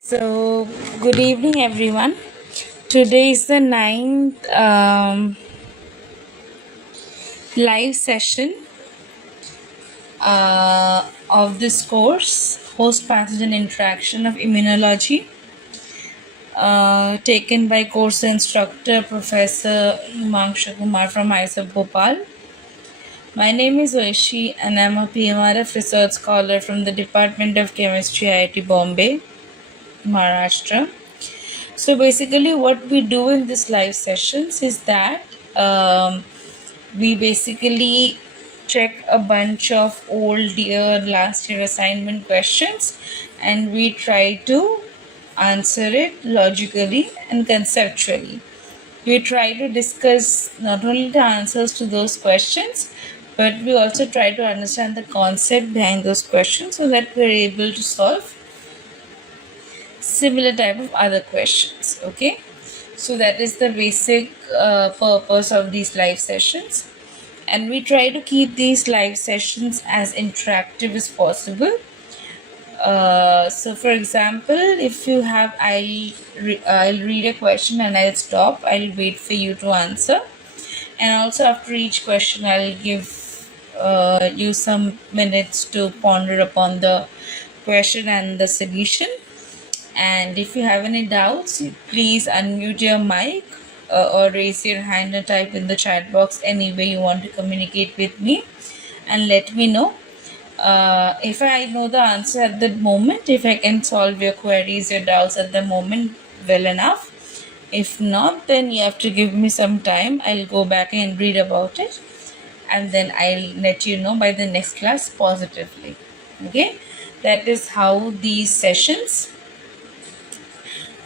So, good evening, everyone. Today is the ninth live session of this course, Host Pathogen Interaction of Immunology, taken by course instructor Professor Himanshu Kumar from ISF Bhopal. My name is Aishi, and I'm a PMRF research scholar from the Department of Chemistry, IIT Bombay, Maharashtra. So basically, what we do in this live sessions is that we basically check a bunch of old year, last year assignment questions, and we try to answer it logically and conceptually. We try to discuss not only the answers to those questions, but we also try to understand the concept behind those questions so that we're able to solve similar type of other questions. Okay, so that is the basic purpose of these live sessions, and we try to keep these live sessions as interactive as possible. So for example, if you have, I'll read a question and I'll stop. I'll wait for you to answer, and also after each question I'll give you some minutes to ponder upon the question and the solution. And if you have any doubts, please unmute your mic or raise your hand or type in the chat box any way you want to communicate with me and let me know. If I know the answer at the moment, if I can solve your queries, your doubts at the moment well enough. If not, then you have to give me some time. I'll go back and read about it, and then I'll let you know by the next class positively. Okay, that is how these sessions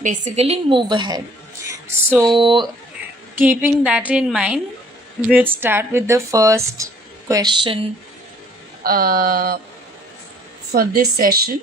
basically move ahead. So, keeping that in mind, we'll start with the first question uh, for this session.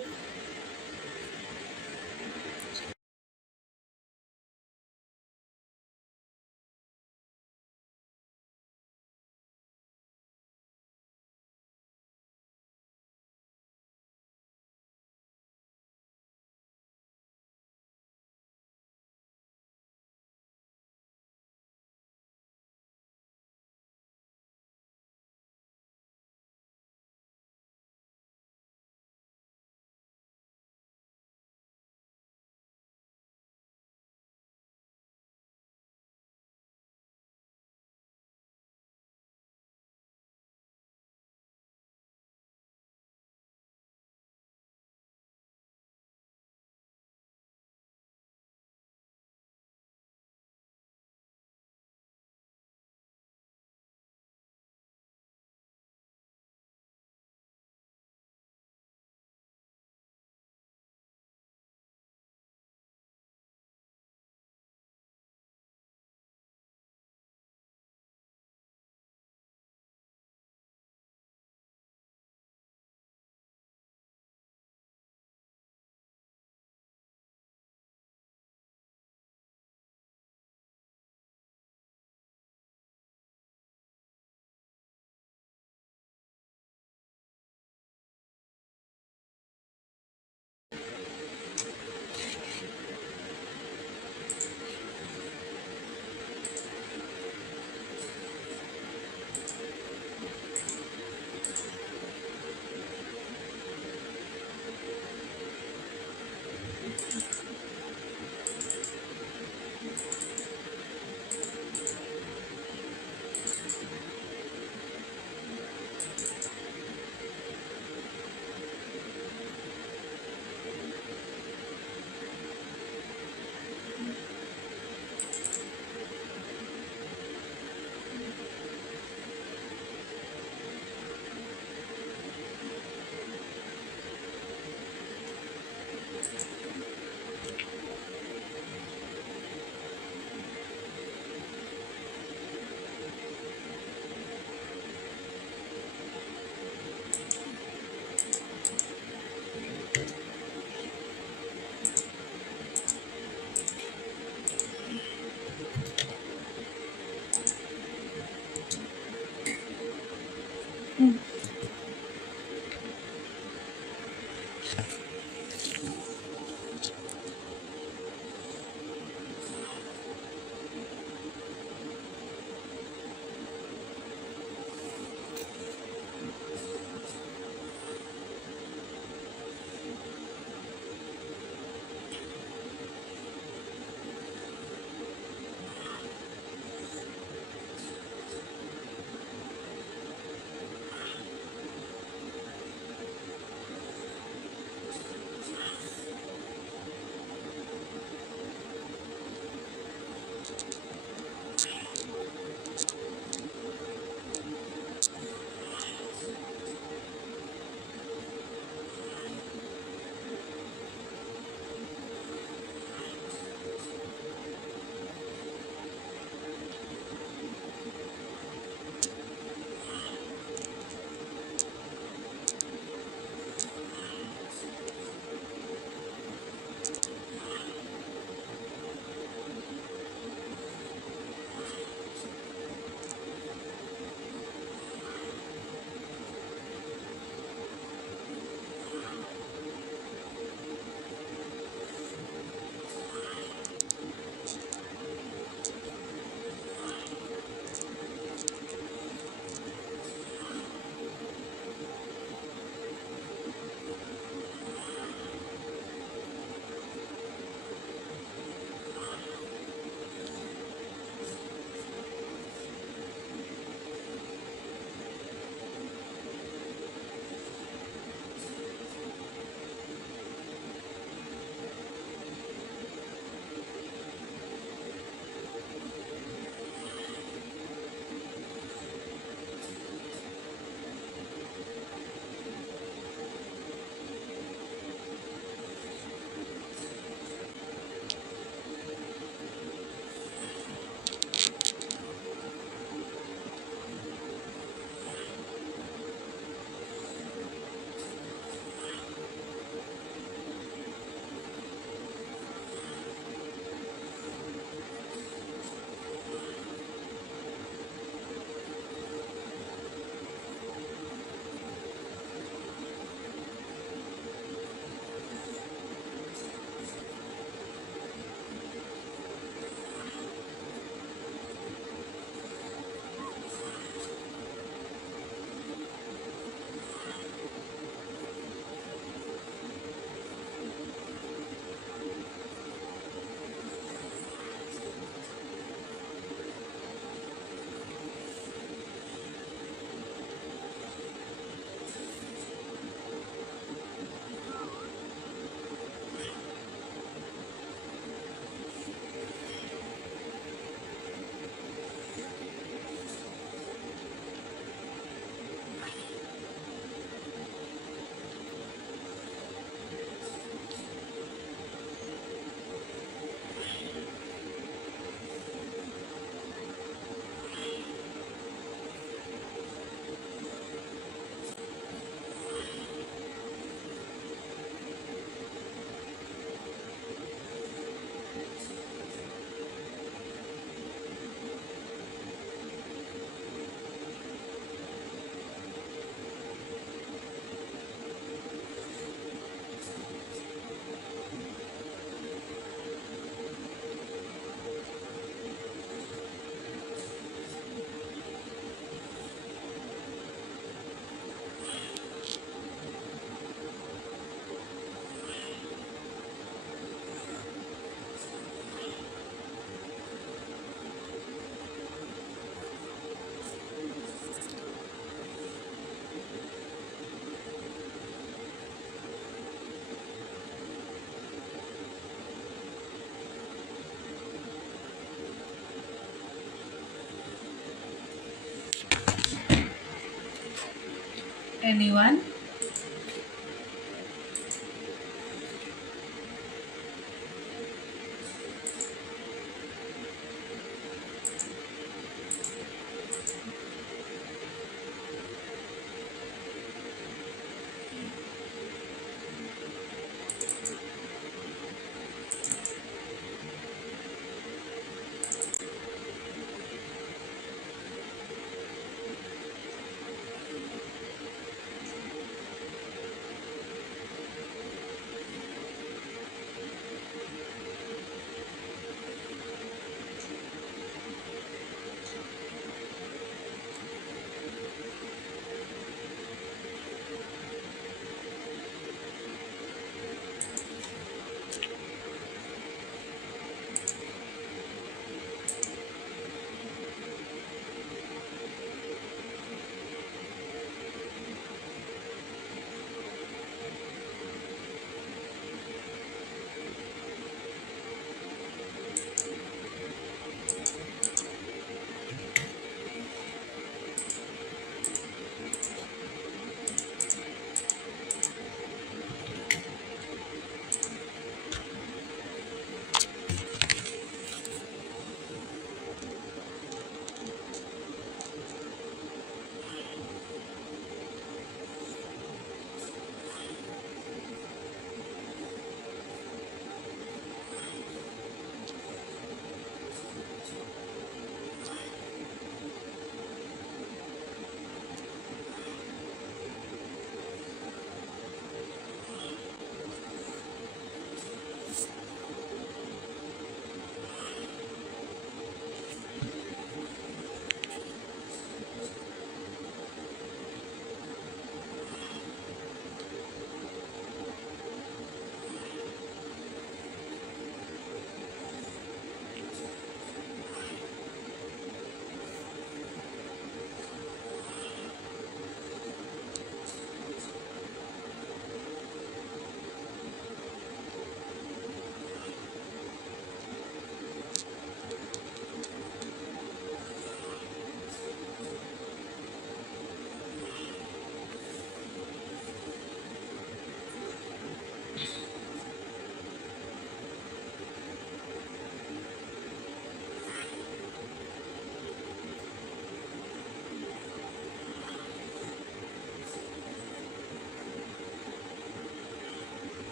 Anyone?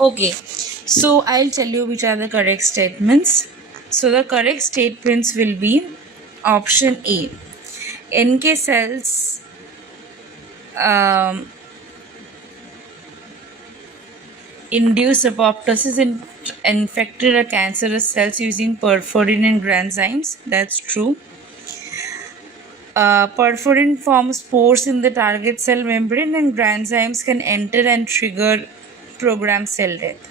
Okay, so I'll tell you which are the correct statements. So the correct statements will be option A. NK cells um, induce apoptosis in infected or cancerous cells using perforin and granzymes. That's true. Perforin forms pores in the target cell membrane, and granzymes can enter and trigger programmed cell death.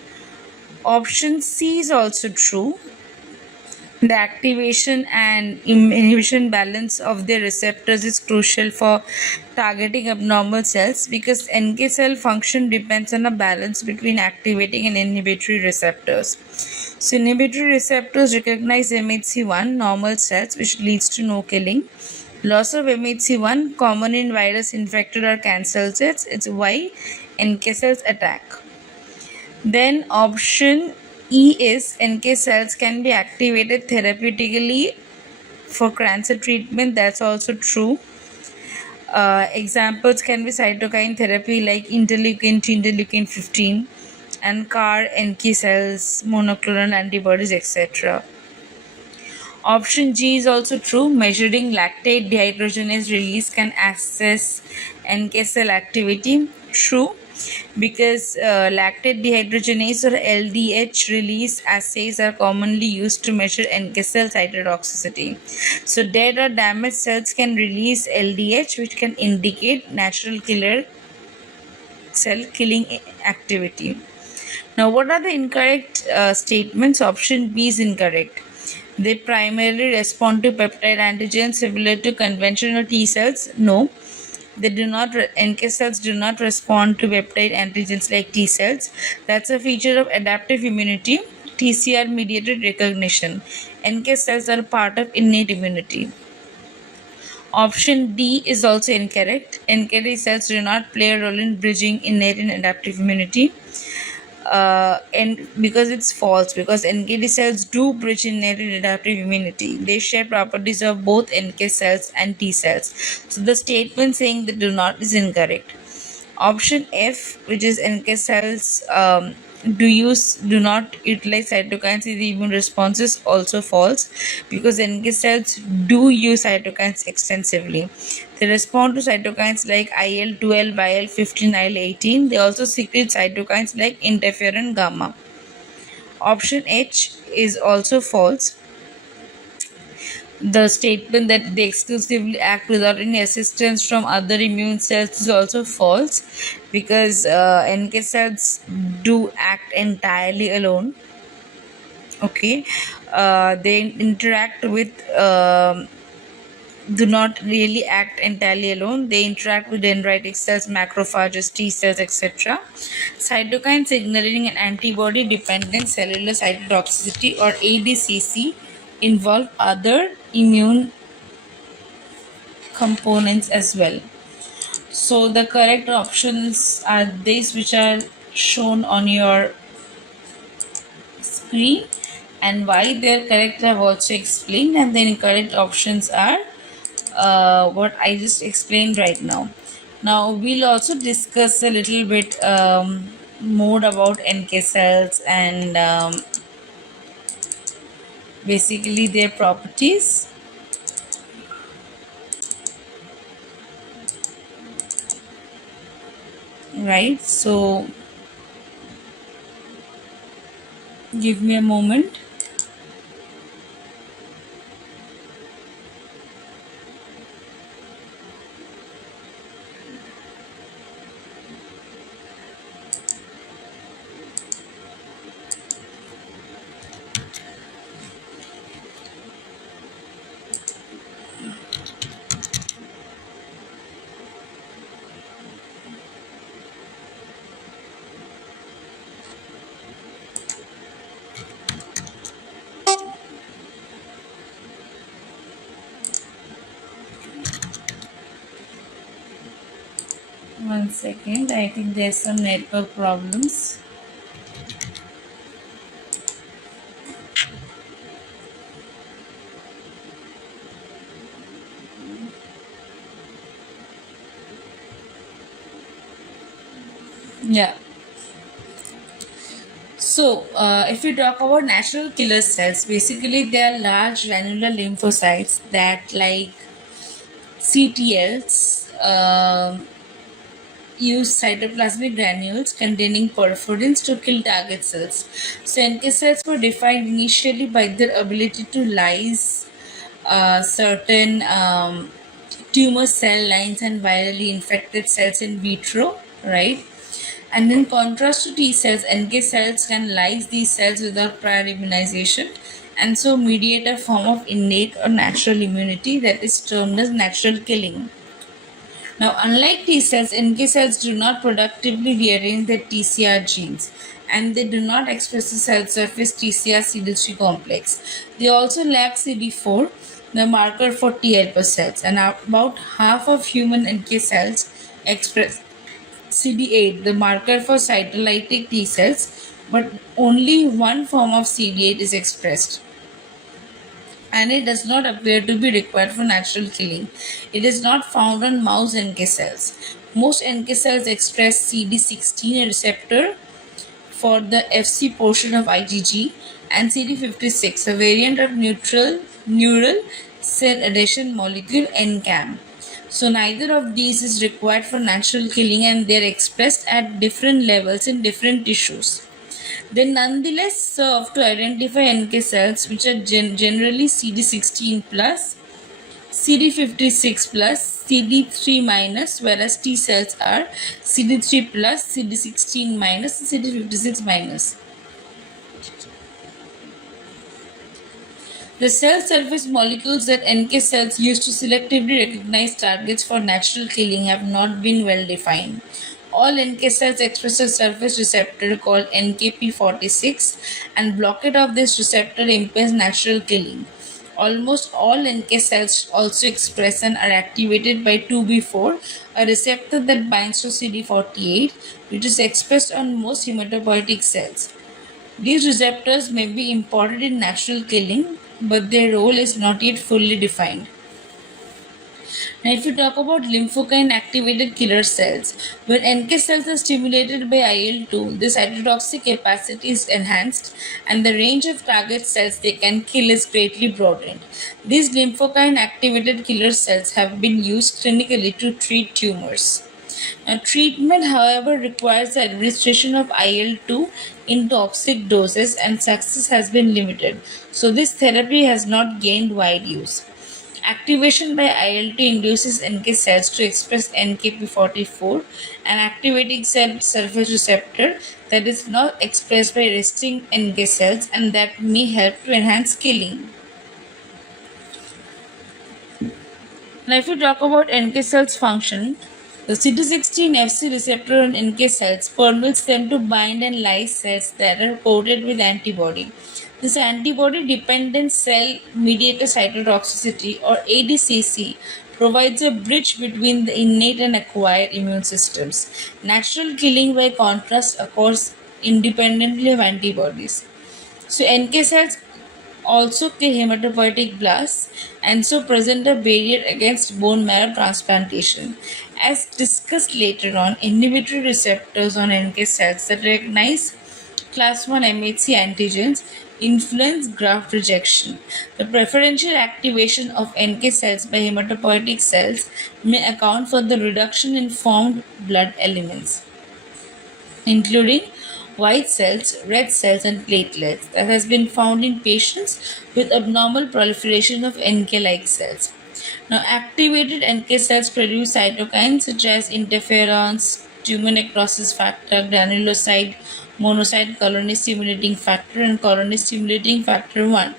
Option C is also true. The activation and inhibition balance of the receptors is crucial for targeting abnormal cells because NK cell function depends on a balance between activating and inhibitory receptors. So, inhibitory receptors recognize MHC1 normal cells, which leads to no killing. Loss of MHC1 common in virus infected or cancer cells. It's why NK cells attack. Then option E is NK cells can be activated therapeutically for cancer treatment. That's also true. Examples can be cytokine therapy like interleukin to interleukin 15 and CAR, NK cells, monoclonal antibodies, etc. Option G is also true. Measuring lactate dehydrogenase release can assess NK cell activity. True. because lactate dehydrogenase or LDH release assays are commonly used to measure NK cell cytotoxicity. So dead or damaged cells can release LDH, which can indicate natural killer cell killing activity. Now, what are the incorrect statements? Option B is incorrect. They primarily respond to peptide antigens similar to conventional T cells. No, they do not. NK cells do not respond to peptide antigens like T cells. That's a feature of adaptive immunity, TCR mediated recognition. NK cells are part of innate immunity. Option D is also incorrect. NK cells do not play a role in bridging innate and adaptive immunity. And because it's false, because NK cells do bridge innate and adaptive immunity. They share properties of both NK cells and T cells. So the statement saying they do not is incorrect. Option F, which is NK cells do not utilize cytokines in the immune response, is also false, because NK cells do use cytokines extensively. They respond to cytokines like IL-12, IL-15, IL-18. They also secrete cytokines like interferon gamma. Option H is also false. The statement that they exclusively act without any assistance from other immune cells is also false, because NK cells do act entirely alone. Okay, they interact with do not really act entirely alone. They interact with dendritic cells, macrophages, T cells, etc. Cytokine signaling and antibody dependent cellular cytotoxicity, or ADCC, involve other immune components as well. So the correct options are these, which are shown on your screen, and why they're correct I've also explained, and the incorrect options are what I just explained right now. Now we'll also discuss a little bit more about NK cells and basically their properties, right? So give me a moment. One second, I think there's some network problems. Yeah. So, if we talk about natural killer cells, basically they are large granular lymphocytes that, like CTLs, use cytoplasmic granules containing perforins to kill target cells. So, NK cells were defined initially by their ability to lyse certain tumor cell lines and virally infected cells in vitro, right? And in contrast to T cells, NK cells can lyse these cells without prior immunization, and so mediate a form of innate or natural immunity that is termed as natural killing. Now, unlike T cells, NK cells do not productively rearrange their TCR genes, and they do not express the cell surface TCR CD3 complex. They also lack CD4, the marker for T helper cells, and about half of human NK cells express CD8, the marker for cytolytic T cells, but only one form of CD8 is expressed, and it does not appear to be required for natural killing. It is not found on mouse NK cells. Most NK cells express CD16, a receptor for the Fc portion of IgG, and CD56, a variant of neural cell adhesion molecule NCAM. So neither of these is required for natural killing, and they are expressed at different levels in different tissues. They nonetheless serve to identify NK cells, which are generally CD16 plus, CD56 plus, CD3 minus, whereas T cells are CD3 plus, CD16 minus, and CD56 minus. The cell surface molecules that NK cells use to selectively recognize targets for natural killing have not been well defined. All NK cells express a surface receptor called NKp46, and blockade of this receptor impairs natural killing. Almost all NK cells also express and are activated by 2b4, a receptor that binds to CD48, which is expressed on most hematopoietic cells. These receptors may be important in natural killing, but their role is not yet fully defined. Now, if you talk about lymphokine activated killer cells, when NK cells are stimulated by IL-2, the cytotoxic capacity is enhanced and the range of target cells they can kill is greatly broadened. These lymphokine activated killer cells have been used clinically to treat tumors. Now, treatment, however, requires the administration of IL-2 in toxic doses, and success has been limited. So, this therapy has not gained wide use. Activation by IL-2 induces NK cells to express NKp44, an activating cell surface receptor that is not expressed by resting NK cells and that may help to enhance killing. Now, if you talk about NK cells function, the CD16 Fc receptor on NK cells permits them to bind and lyse cells that are coated with antibody. This antibody dependent cell mediated cytotoxicity, or ADCC, provides a bridge between the innate and acquired immune systems. Natural killing, by contrast, occurs independently of antibodies. So NK cells also kill hematopoietic blasts and so present a barrier against bone marrow transplantation. As discussed later on, inhibitory receptors on NK cells that recognize class 1 MHC antigens influence graft rejection. The preferential activation of NK cells by hematopoietic cells may account for the reduction in formed blood elements, including white cells, red cells, and platelets, that has been found in patients with abnormal proliferation of NK-like cells. Now, activated NK cells produce cytokines such as interferons, tumor necrosis factor, granulocyte, monocyte colony stimulating factor, and colony stimulating factor 1.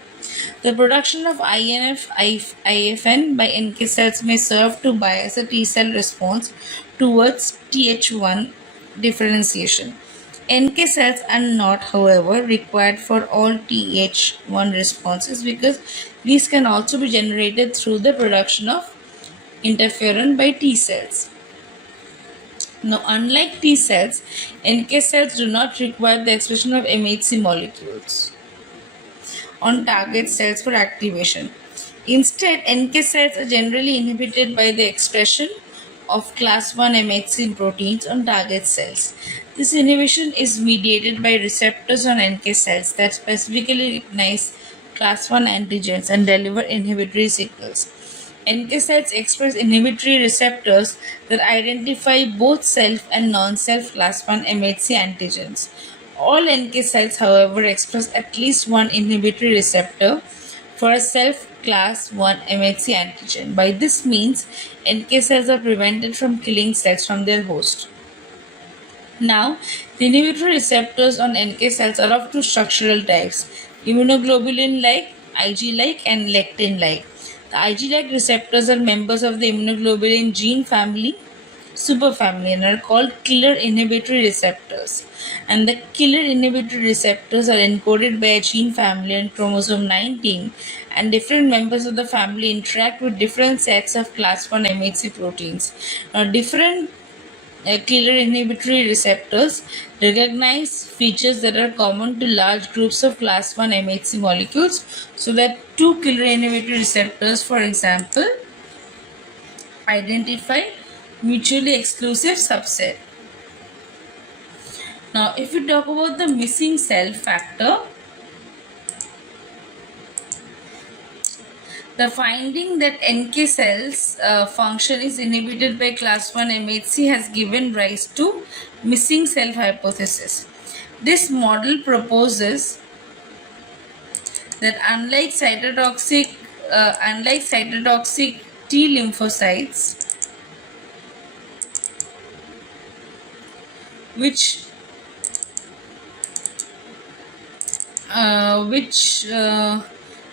The production of IFN by NK cells may serve to bias a T cell response towards Th1 differentiation. NK cells are not, however, required for all Th1 responses because these can also be generated through the production of interferon by T cells. Now, unlike T cells, NK cells do not require the expression of MHC molecules on target cells for activation. Instead, NK cells are generally inhibited by the expression of class 1 MHC proteins on target cells. This inhibition is mediated by receptors on NK cells that specifically recognize class 1 antigens and deliver inhibitory signals. NK cells express inhibitory receptors that identify both self and non-self class 1 MHC antigens. All NK cells, however, express at least one inhibitory receptor for a self class 1 MHC antigen. By this means, NK cells are prevented from killing cells from their host. Now, the inhibitory receptors on NK cells are of two structural types: immunoglobulin like, Ig like, and lectin like. The Ig like receptors are members of the immunoglobulin gene family superfamily and are called killer inhibitory receptors. And the killer inhibitory receptors are encoded by a gene family and chromosome 19, and different members of the family interact with different sets of class 1 MHC proteins. Now, different killer inhibitory receptors recognize features that are common to large groups of class 1 MHC molecules, so that two killer inhibitory receptors, for example, identify mutually exclusive subset. Now, if we talk about the missing cell factor, The finding that NK cells function is inhibited by class 1 MHC has given rise to missing self hypothesis. This model proposes that unlike cytotoxic T lymphocytes, which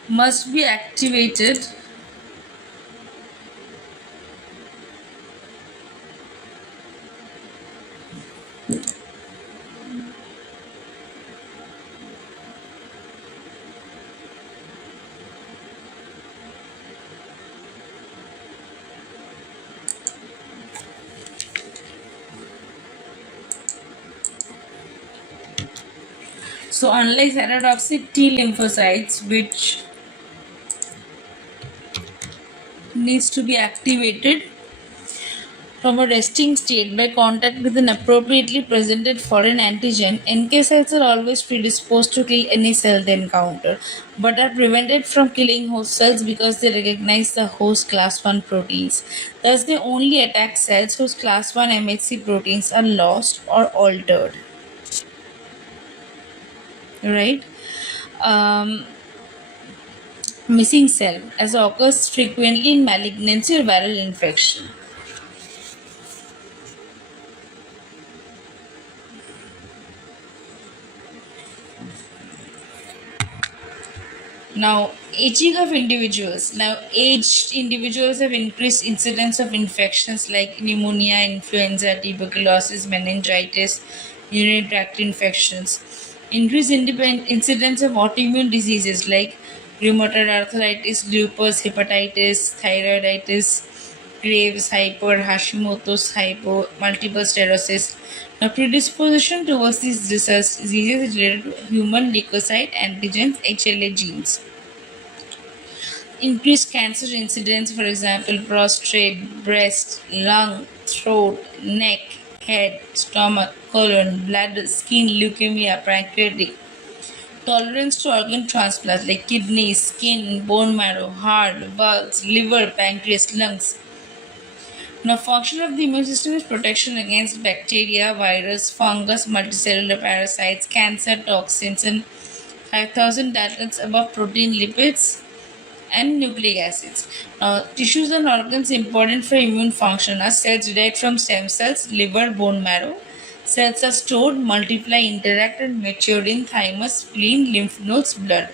must be activated. So, unlike cytotoxic T lymphocytes, which needs to be activated from a resting state by contact with an appropriately presented foreign antigen, NK cells are always predisposed to kill any cell they encounter, but are prevented from killing host cells because they recognize the host class 1 proteins. Thus, they only attack cells whose class 1 MHC proteins are lost or altered. Right? Um, Missing cell, as occurs frequently in malignancy or viral infection. Now, aging of individuals. Now, aged individuals have increased incidence of infections like pneumonia, influenza, tuberculosis, meningitis, urinary tract infections. Increased incidence of autoimmune diseases like rheumatoid arthritis, lupus, hepatitis, thyroiditis, Graves, hyper, Hashimoto's hypo, multiple sclerosis. Now, predisposition towards these diseases is related to human leukocyte antigens HLA genes. Increased cancer incidence, for example, prostate, breast, lung, throat, neck, head, stomach, colon, bladder, skin, leukemia, pancreatic. Tolerance to organ transplants like kidney, skin, bone marrow, heart, valves, liver, pancreas, lungs. Now, function of the immune system is protection against bacteria, virus, fungus, multicellular parasites, cancer, toxins, and 5000 daltons above protein, lipids, and nucleic acids. Now, tissues and organs important for immune function are cells derived from stem cells, liver, bone marrow. Cells are stored, multiply, interact, and mature in thymus, spleen, lymph nodes, blood.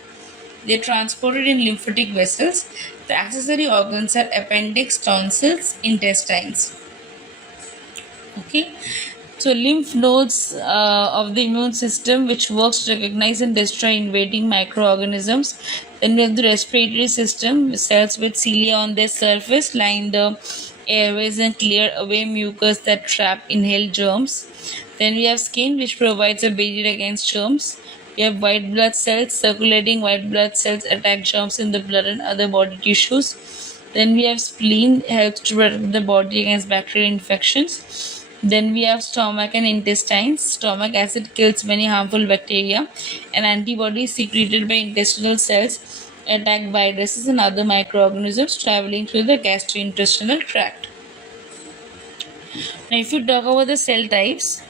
They are transported in lymphatic vessels. The accessory organs are appendix, tonsils, intestines. Okay, so lymph nodes of the immune system, which works to recognize and destroy invading microorganisms. Then we have the respiratory system, cells with cilia on their surface line the airways and clear away mucus that trap inhaled germs. Then we have skin, which provides a barrier against germs. We have white blood cells. Circulating white blood cells attack germs in the blood and other body tissues. Then we have spleen, helps to protect the body against bacterial infections. Then we have stomach and intestines. Stomach acid kills many harmful bacteria, and antibodies secreted by intestinal cells attack viruses and other microorganisms traveling through the gastrointestinal tract. Now, if you talk about the cell types,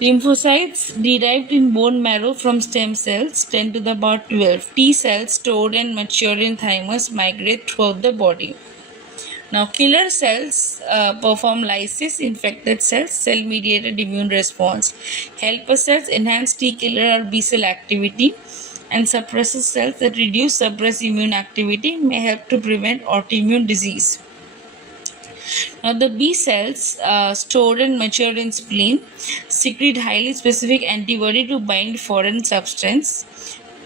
lymphocytes derived in bone marrow from stem cells, 10 to the power 12. T cells stored and mature in thymus migrate throughout the body. Now, killer cells perform lysis, infected cells, cell mediated immune response. Helper cells enhance T killer or B cell activity, and suppressor cells that reduce suppress immune activity may help to prevent autoimmune disease. Now, the B cells stored and matured in spleen secrete highly specific antibody to bind foreign substance,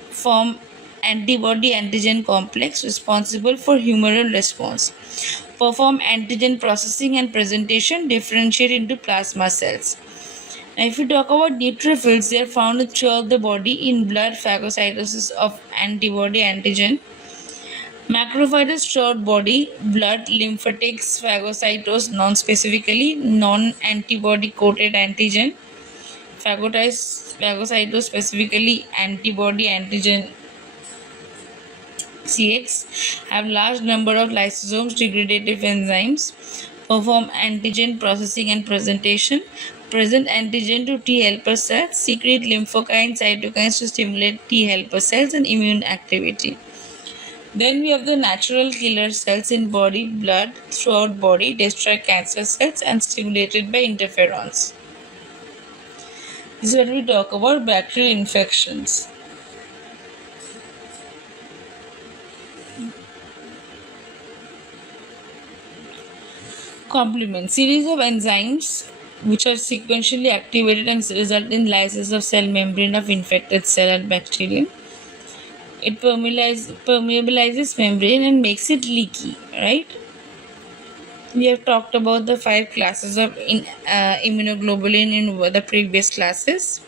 form antibody antigen complex responsible for humoral response, perform antigen processing and presentation, differentiate into plasma cells. Now, if you talk about neutrophils, they are found throughout the body in blood phagocytosis of antibody antigen. Macrophages throughout body, blood, lymphatics, phagocytose non-specifically, non-antibody coated antigen, phagocytose phagocytos, specifically antibody antigen CX, have large number of lysosomes, degradative enzymes, perform antigen processing and presentation, present antigen to T helper cells, secrete lymphokine cytokines to stimulate T helper cells and immune activity. Then we have the natural killer cells in body, blood, throughout body, destroy cancer cells and stimulated by interferons. This is when we talk about bacterial infections. Complement series of enzymes which are sequentially activated and result in lysis of cell membrane of infected cell and bacterium. It permeabilizes membrane and makes it leaky, right? We have talked about the five classes of immunoglobulin in the previous classes.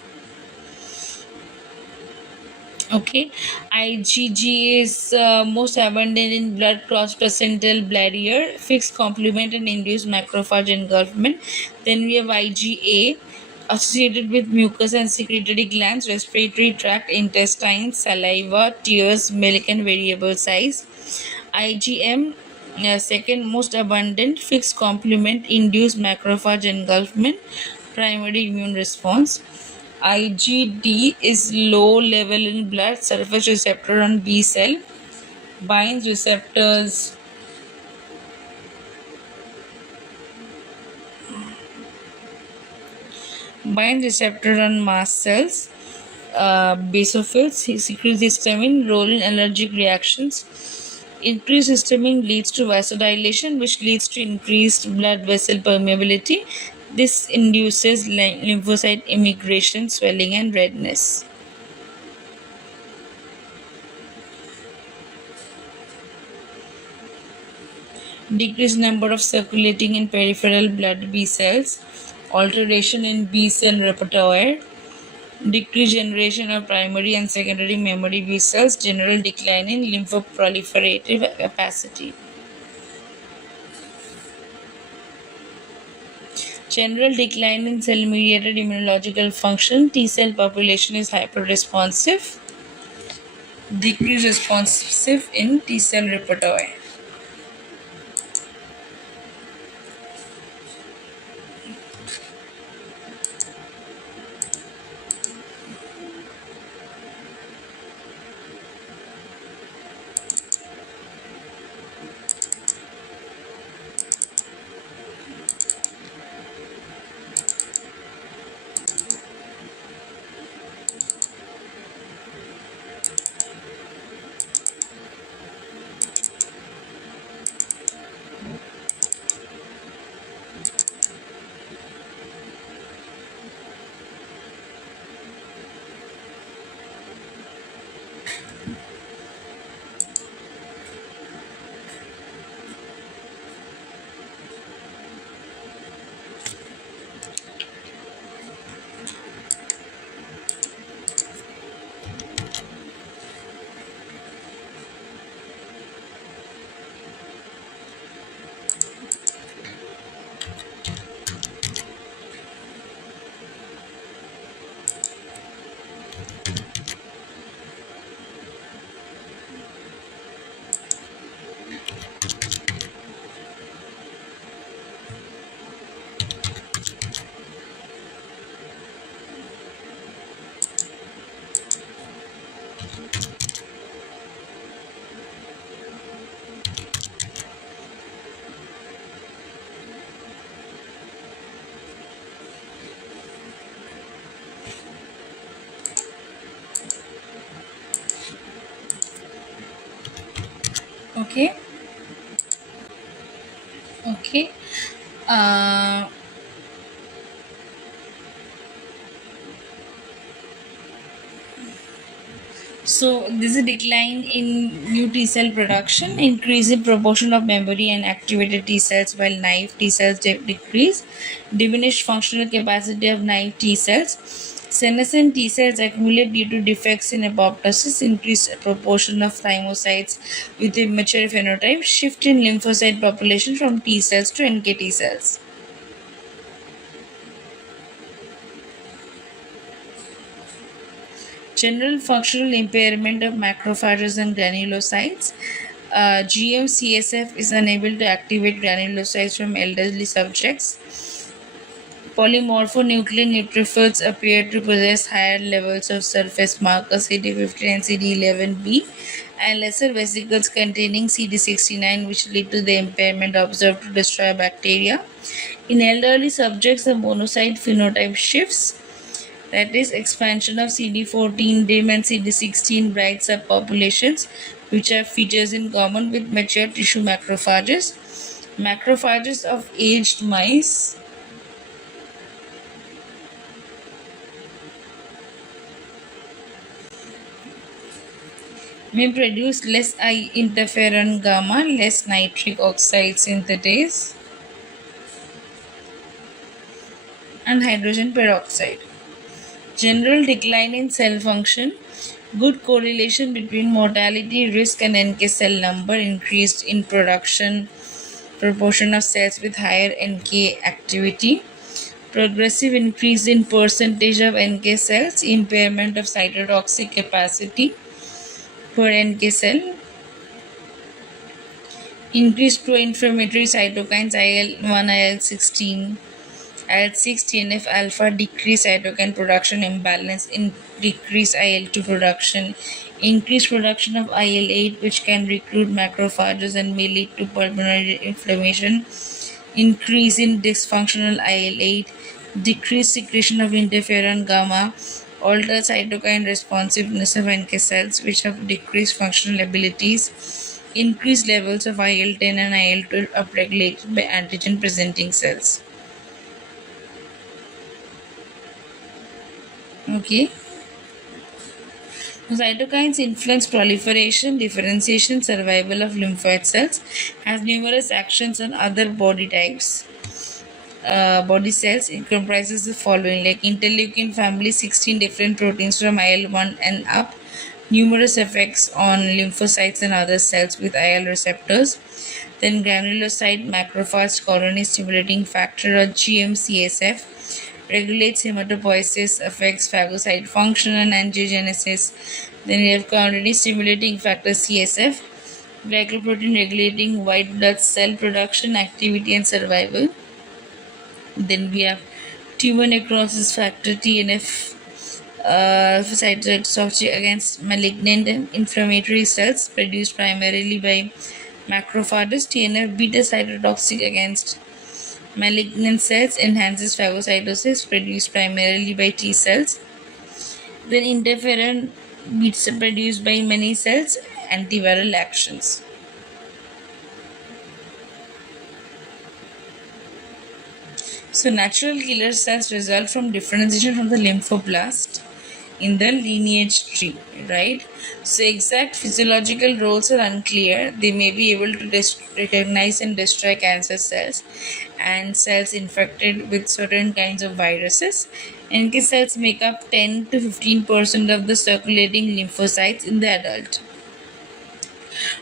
Okay, IgG is most abundant in blood cross placental barrier, fixed complement and induced macrophage engulfment. Then we have IgA associated with mucus and secretory glands, respiratory tract, intestines, saliva, tears, milk, and variable size. IgM, second most abundant, fixed complement, induced macrophage engulfment, primary immune response. IgD is low level in blood, surface receptor on B cell, binds receptors on mast cells, basophils, secretes histamine, role in allergic reactions. Increased histamine leads to vasodilation, which leads to increased blood vessel permeability. This induces lymphocyte immigration, swelling, and redness. Decreased number of circulating and peripheral blood B cells, alteration in B cell repertoire, decreased generation of primary and secondary memory B cells, general decline in lymphoproliferative capacity. General decline in cell mediated immunological function, T cell population is hyperresponsive, decreased responsive in T cell repertoire. Okay. Okay. Uh, So there's a decline in new T cell production, increase in proportion of memory and activated T cells while naive T cells decrease, diminished functional capacity of naive T cells. Senescent T cells accumulate due to defects in apoptosis, increased proportion of thymocytes with immature phenotype, shift in lymphocyte population from T cells to NK T cells. General functional impairment of macrophages and granulocytes. GM-CSF is unable to activate granulocytes from elderly subjects. Polymorphonuclear neutrophils appear to possess higher levels of surface markers CD15 and CD11B and lesser vesicles containing CD69, which lead to the impairment observed to destroy bacteria. In elderly subjects, the monocyte phenotype shifts, that is, expansion of CD14 dim and CD16 bright subpopulations, which have features in common with mature tissue macrophages. Macrophages of aged mice may produce less I interferon gamma, less nitric oxide synthetase, and hydrogen peroxide. General decline in cell function. Good correlation between mortality risk and NK cell number, increased in production proportion of cells with higher NK activity, progressive increase in percentage of NK cells, impairment of cytotoxic capacity per NK cell, increased pro-inflammatory cytokines IL-1, IL-16, IL-6, TNF alpha, decreased cytokine production imbalance, in decreased IL-2 production, increased production of IL-8, which can recruit macrophages and may lead to pulmonary inflammation, increase in dysfunctional IL-8, decreased secretion of interferon gamma, altered cytokine responsiveness of NK cells, which have decreased functional abilities, increased levels of IL-10 and IL-12 upregulated by antigen presenting cells. Okay. Cytokines influence proliferation, differentiation, survival of lymphoid cells, has numerous actions on other body types. Body cells, it comprises the following, like interleukin family, 16 different proteins from IL-1 and up, numerous effects on lymphocytes and other cells with IL receptors. Then granulocyte macrophage colony stimulating factor, or GM-CSF, regulates hematopoiesis, affects phagocyte function and angiogenesis. Then we have quantity stimulating factor CSF, glycoprotein regulating white blood cell production, activity and survival. Then we have tumor necrosis factor TNF, cytotoxic against malignant and inflammatory cells produced primarily by macrophages. TNF beta cytotoxic against malignant cells, enhances phagocytosis produced primarily by T cells. Then interferon beta produced by many cells, antiviral actions. So natural killer cells result from differentiation from the lymphoblast in the lineage tree, right? So exact physiological roles are unclear. They may be able to recognize and destroy cancer cells and cells infected with certain kinds of viruses. NK cells make up 10 to 15% of the circulating lymphocytes in the adult.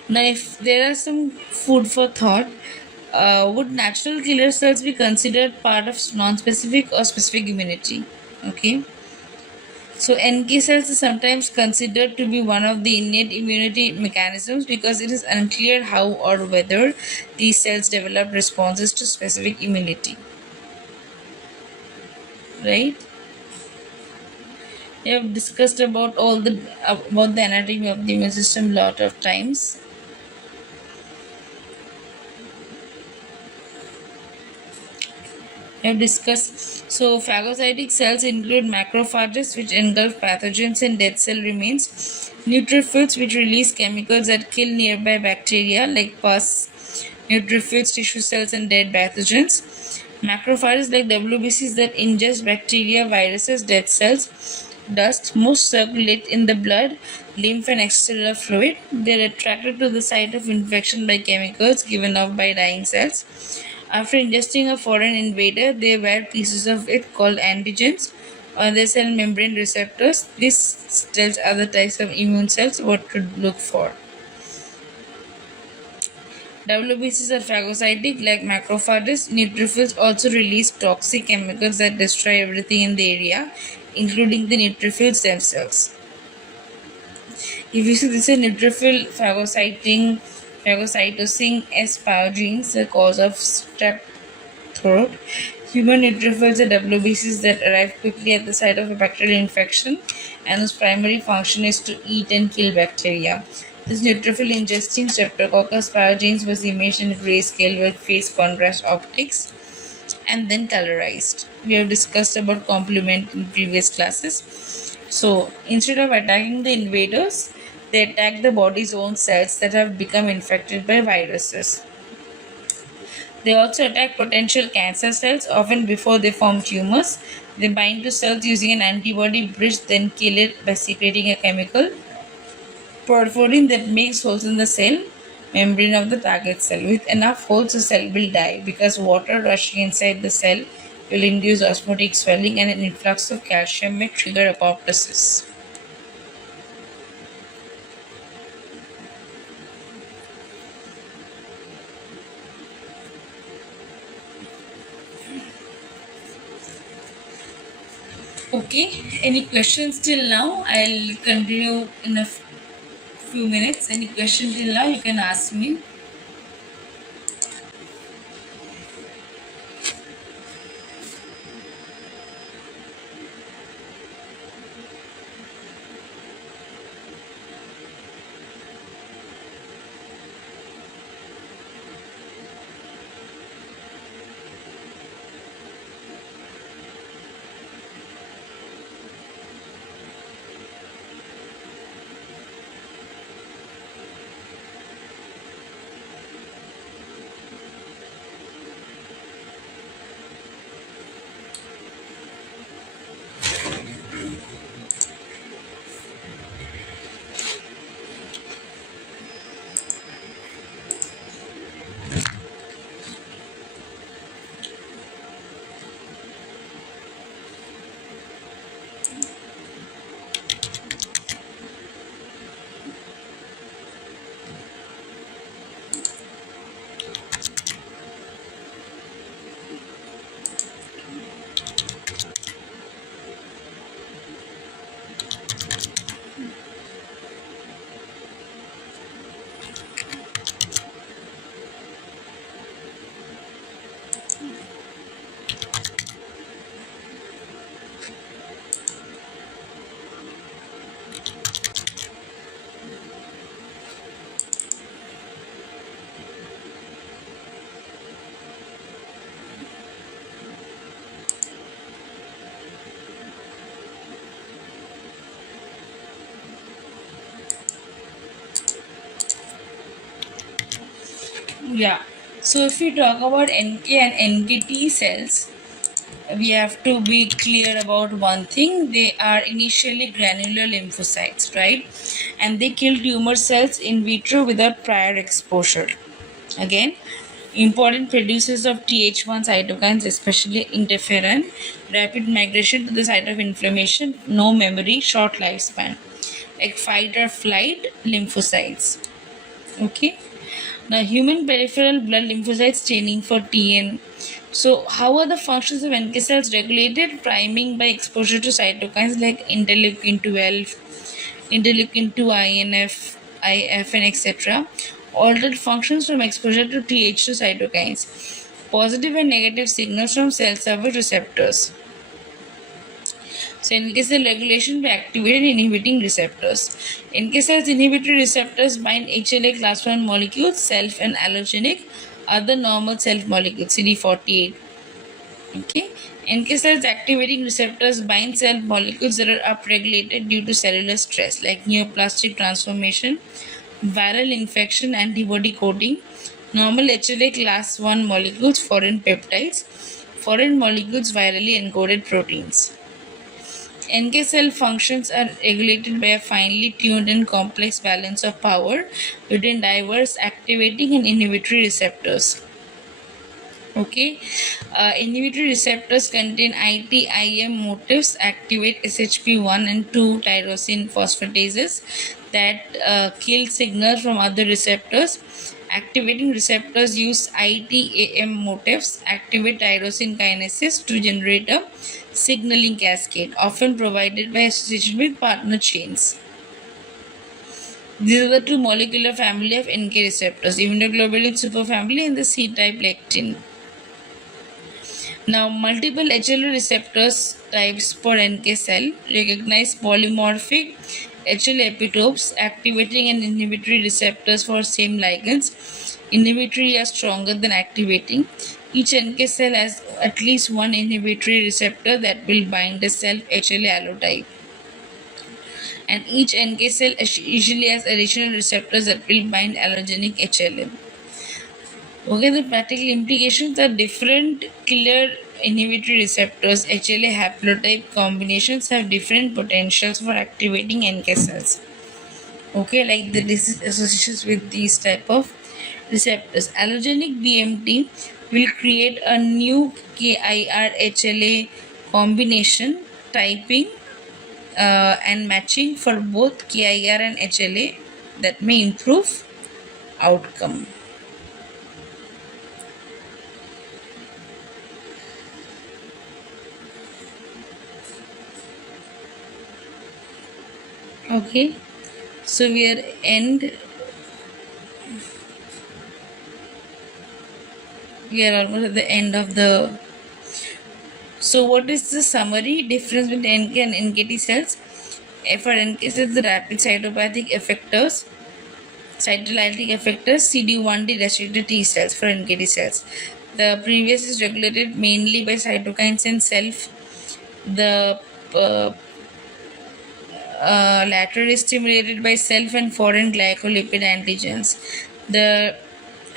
Now, if there are some food for thought, would natural killer cells be considered part of non-specific or specific immunity? Okay. So NK cells are sometimes considered to be one of the innate immunity mechanisms because it is unclear how or whether these cells develop responses to specific immunity. Right? We have discussed about about the anatomy of the immune system a lot of times. We have discussed. So phagocytic cells include macrophages, which engulf pathogens and dead cell remains, neutrophils, which release chemicals that kill nearby bacteria like pus, neutrophils, tissue cells and dead pathogens, macrophages like WBCs that ingest bacteria, viruses, dead cells, dust. Most circulate in the blood, lymph and extracellular fluid. They are attracted to the site of infection by chemicals given off by dying cells. After ingesting a foreign invader, they wear pieces of it called antigens on their cell membrane receptors. This tells other types of immune cells what to look for. WBCs are phagocytic like macrophages. Neutrophils also release toxic chemicals that destroy everything in the area, including the neutrophils themselves. If you see, this is neutrophil phagocytosing S pyogenes, the cause of strep throat. Human neutrophils are WBCs that arrive quickly at the site of a bacterial infection, and whose primary function is to eat and kill bacteria. This neutrophil ingesting Streptococcus pyogenes was imaged in grayscale with phase contrast optics and then colorized. We have discussed about complement in previous classes. So instead of attacking the invaders, they attack the body's own cells that have become infected by viruses. They also attack potential cancer cells often before they form tumors. They bind to cells using an antibody bridge, then kill it by secreting a chemical perforin that makes holes in the cell membrane of the target cell. With enough holes, the cell will die because water rushing inside the cell will induce osmotic swelling, and an influx of calcium may trigger apoptosis. Okay, any questions till now? I'll continue in a few minutes. Any question till now, you can ask me. Yeah. So if we talk about NK and NKT cells, we have to be clear about one thing. They are initially granular lymphocytes, right? And they kill tumor cells in vitro without prior exposure. Again, important producers of Th1 cytokines, especially interferon, rapid migration to the site of inflammation, no memory, short lifespan, like fight or flight lymphocytes. Okay. Now, human peripheral blood lymphocyte staining for TN. So, how are the functions of NK cells regulated? Priming by exposure to cytokines like interleukin 12, interleukin 2, INF, IFN, etc. Altered functions from exposure to Th2 cytokines. Positive and negative signals from cell surface receptors. So NK cell regulation by activating and inhibiting receptors. NK cells inhibitory receptors bind HLA class 1 molecules, self and allogenic, other normal self molecules, CD48. Okay. NK cells activating receptors bind cell molecules that are upregulated due to cellular stress like neoplastic transformation, viral infection, antibody coating, normal HLA class 1 molecules, foreign peptides, foreign molecules, virally encoded proteins. NK cell functions are regulated by a finely tuned and complex balance of power between diverse activating and inhibitory receptors. Okay, inhibitory receptors contain ITIM motifs, activate SHP1 and 2 tyrosine phosphatases that kill signals from other receptors. Activating receptors use ITAM motifs, activate tyrosine kinases to generate a signaling cascade, often provided by association with partner chains. These are the two molecular family of NK receptors, immunoglobulin superfamily and the C-type lectin. Now, multiple HLA receptors types per NK cell recognize polymorphic HLA epitopes activating and inhibitory receptors for same ligands. Inhibitory are stronger than activating. Each NK cell has at least one inhibitory receptor that will bind the self HLA allotype. And each NK cell usually has additional receptors that will bind allergenic HLA. Okay, the practical implications are different killer inhibitory receptors, HLA haplotype combinations have different potentials for activating NK cells. Okay, like the disease associations with these type of receptors. Allergenic BMT will create a new KIR HLA combination typing and matching for both KIR and HLA that may improve outcome. Okay, so we are almost at the end of the. So what is the summary difference between NK and NKT cells? For NK cells, the rapid cytolytic effectors, CD1D restricted T cells for NKT cells. The previous is regulated mainly by cytokines and self. The uh, latter is stimulated by self and foreign glycolipid antigens. The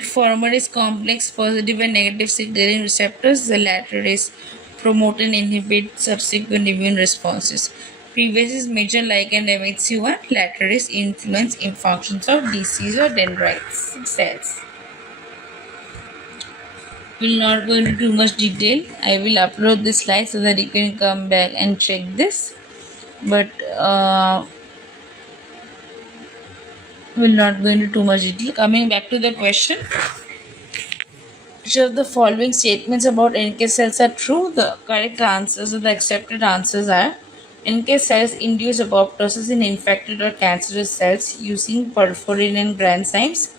former is complex positive and negative signaling receptors. The latter is promote and inhibit subsequent immune responses. Previous is major ligand MHC1, latter is influence in functions of disease or dendrites cells. Will not go into too much detail. I will upload this slide so that you can come back and check this. But will not go into too much detail. Coming back to the question, which of the following statements about NK cells are true? The correct answers or the accepted answers are NK cells induce apoptosis in infected or cancerous cells using perforin and granzymes.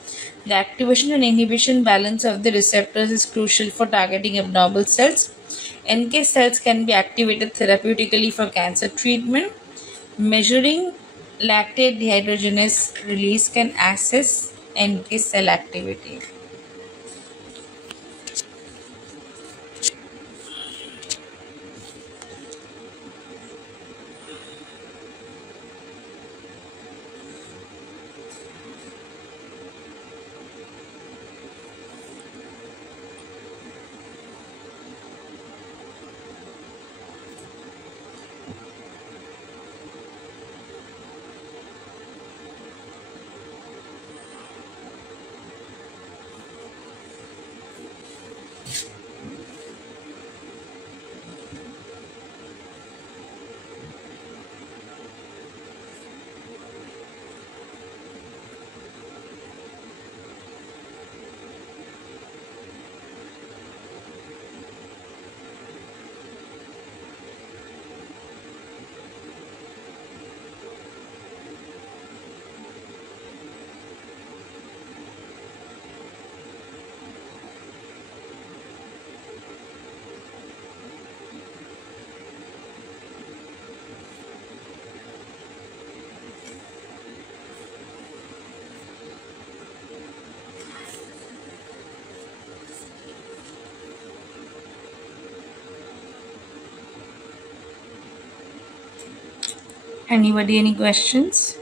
The activation and inhibition balance of the receptors is crucial for targeting abnormal cells. NK cells can be activated therapeutically for cancer treatment. Measuring lactate dehydrogenase release can assess NK cell activity. Anybody, any questions?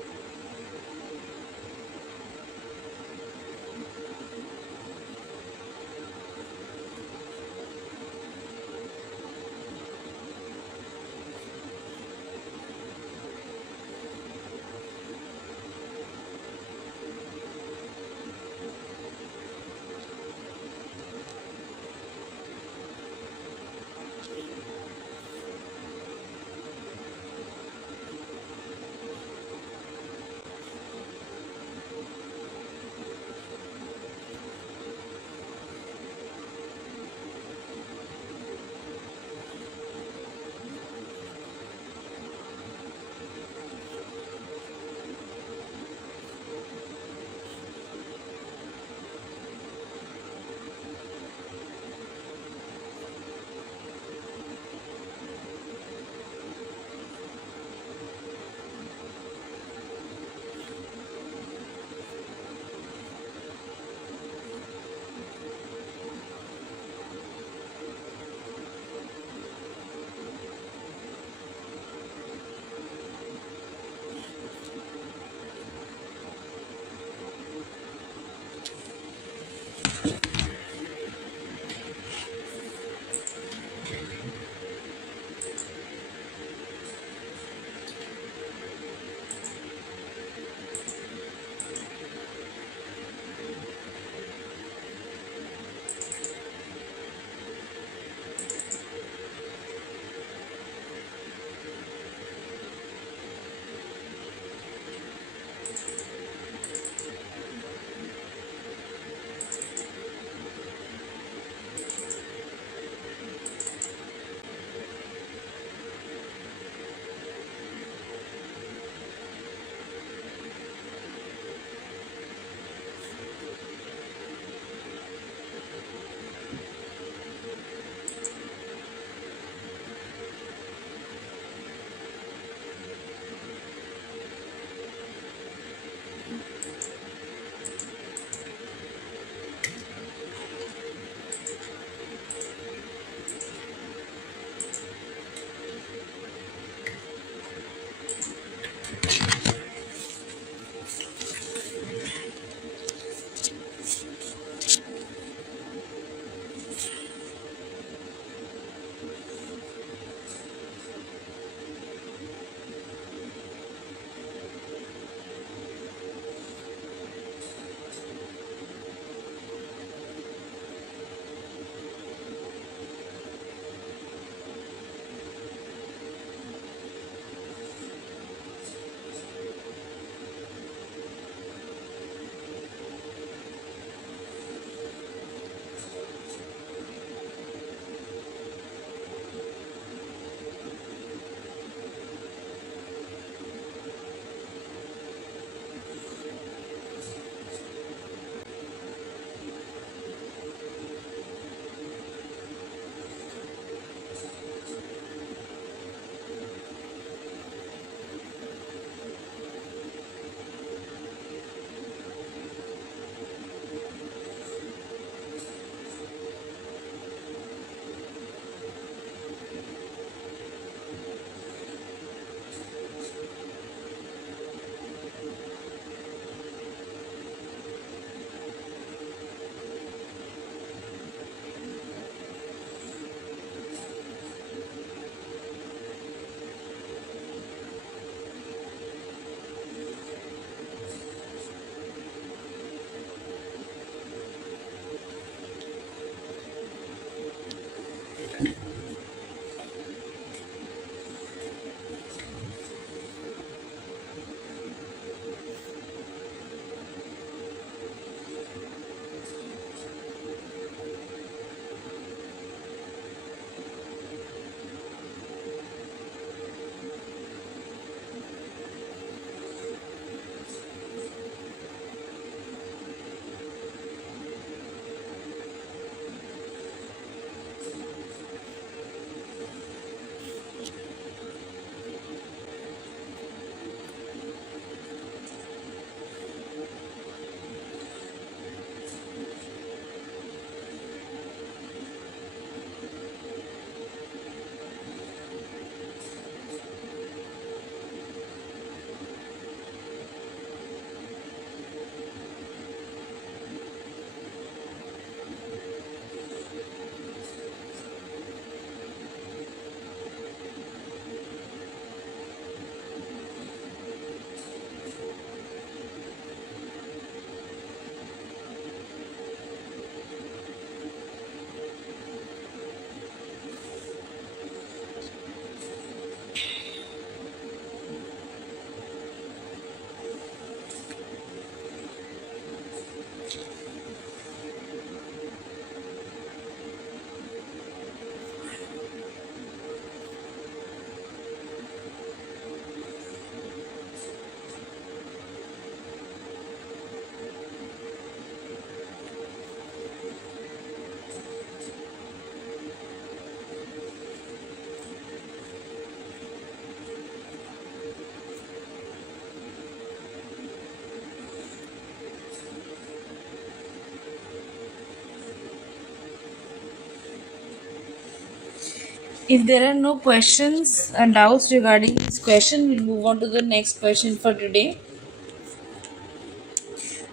If there are no questions and doubts regarding this question, we'll move on to the next question for today.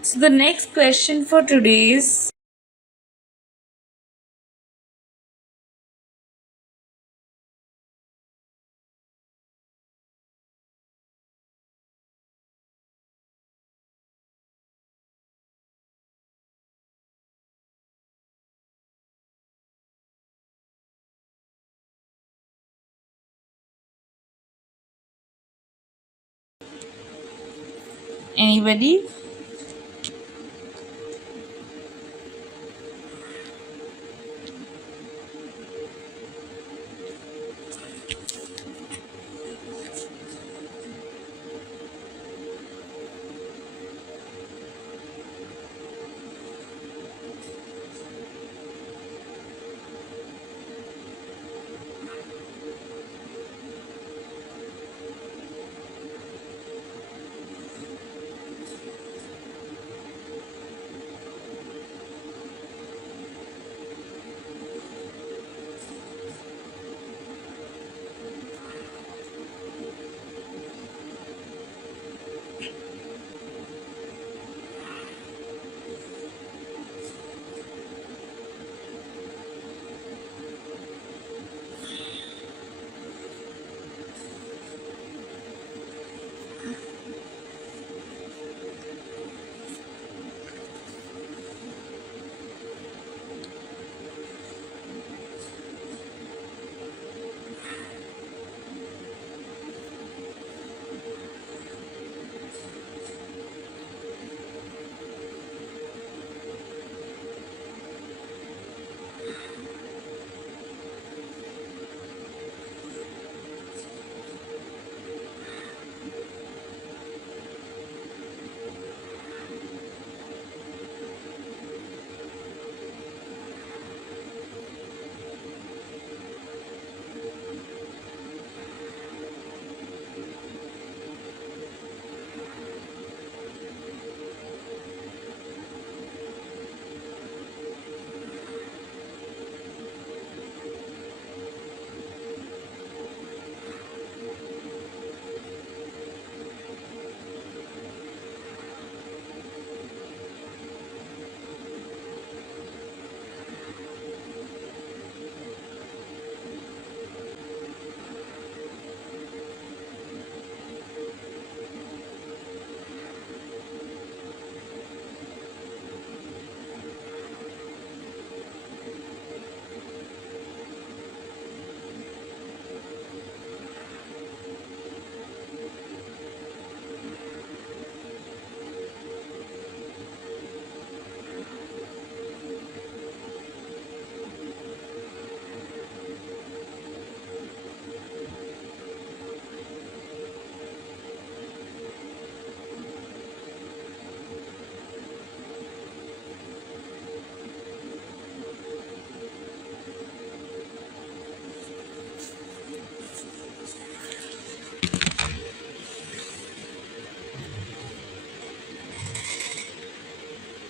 So, the next question for today is Anybody?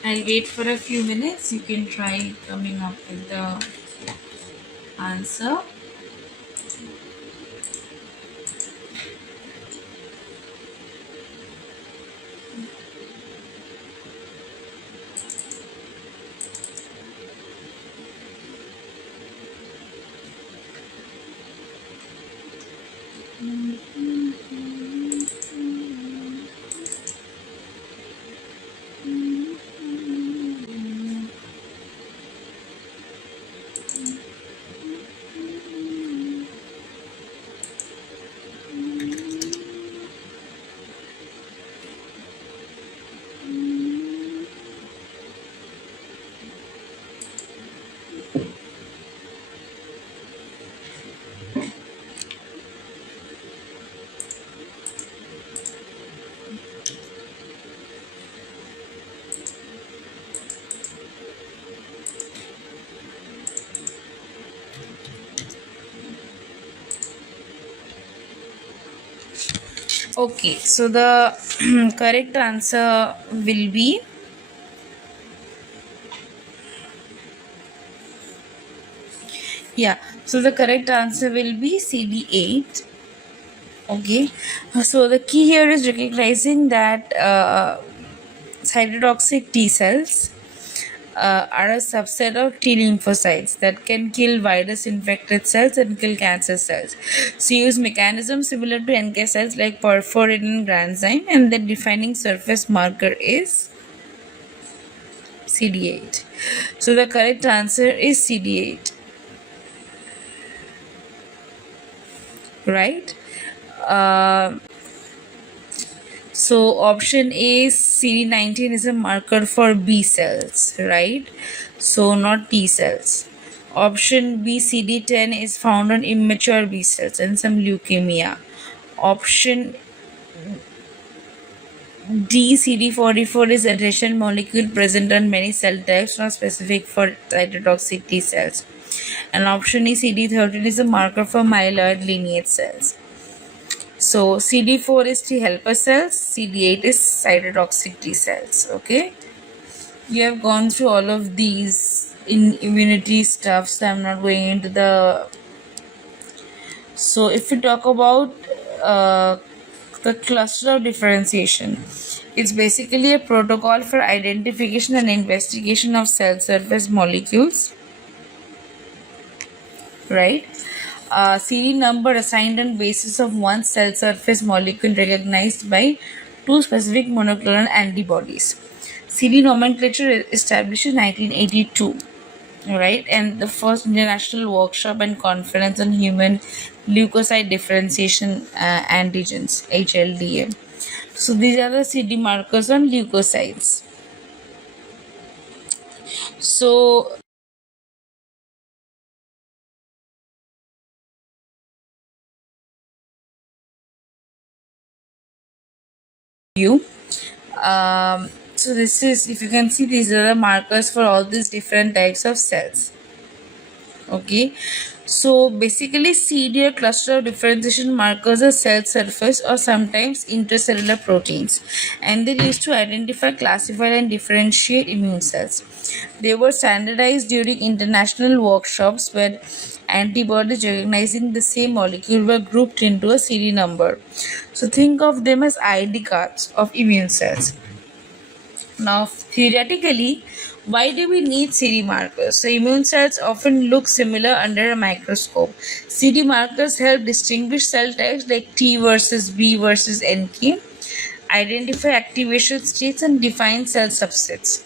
I'll wait for a few minutes. You can try coming up with the answer. Okay, so the correct answer will be so the correct answer will be CD8. Okay, so the key here is recognizing that cytotoxic T cells are a subset of T lymphocytes that can kill virus infected cells and kill cancer cells. So use mechanisms similar to NK cells like perforin and granzyme, and the defining surface marker is CD8. So the correct answer is CD8. Right? Uh, So option A, CD19 is a marker for B cells, right? So not T cells. Option B, CD10 is found on immature B cells and some leukemia. Option D, CD44 is adhesion molecule present on many cell types, not specific for cytotoxic T cells. And option E, CD13 is a marker for myeloid lineage cells. So CD4 is T helper cells, CD8 is cytotoxic T cells. Okay, you have gone through all of these in immunity stuff, so I'm not going into the. So if we talk about uh, the cluster of differentiation, it's basically a protocol for identification and investigation of cell surface molecules, right? CD number assigned on basis of one cell surface molecule recognized by two specific monoclonal antibodies. CD nomenclature established in 1982, right? And the first international workshop and conference on human leukocyte differentiation antigens, HLDA. So these are the CD markers on leukocytes. So you so this is, if you can see, these are the markers for all these different types of cells. Okay, so basically CD or cluster of differentiation markers are cell surface or sometimes intracellular proteins, and they're used to identify, classify and differentiate immune cells. They were standardized during international workshops where antibodies recognizing the same molecule were grouped into a CD number. So think of them as ID cards of immune cells. Now, theoretically, why do we need CD markers? So, immune cells often look similar under a microscope. CD markers help distinguish cell types like T versus B versus NK, identify activation states, and define cell subsets.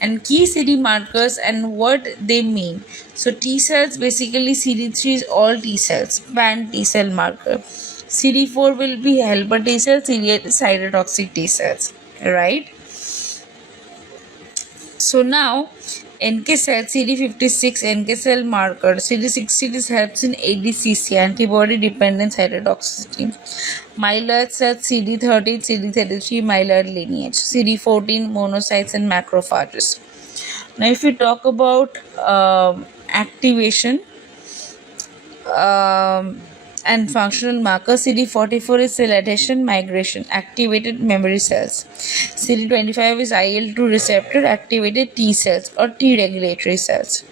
And key CD markers and what they mean. So, T cells, basically CD3 is all T cells, pan T cell marker. CD4 will be helper T cells, CD8 is cytotoxic T cells, right? So now NK cell CD56 NK cell marker CD60 this helps in ADCC, antibody dependent cytotoxicity. Myeloid cells CD13 CD33 myeloid lineage, CD14 monocytes and macrophages. Now if we talk about activation um, and functional markers, CD44 is cell adhesion migration, activated memory cells. CD25 is IL-2 receptor activated T cells or T regulatory cells.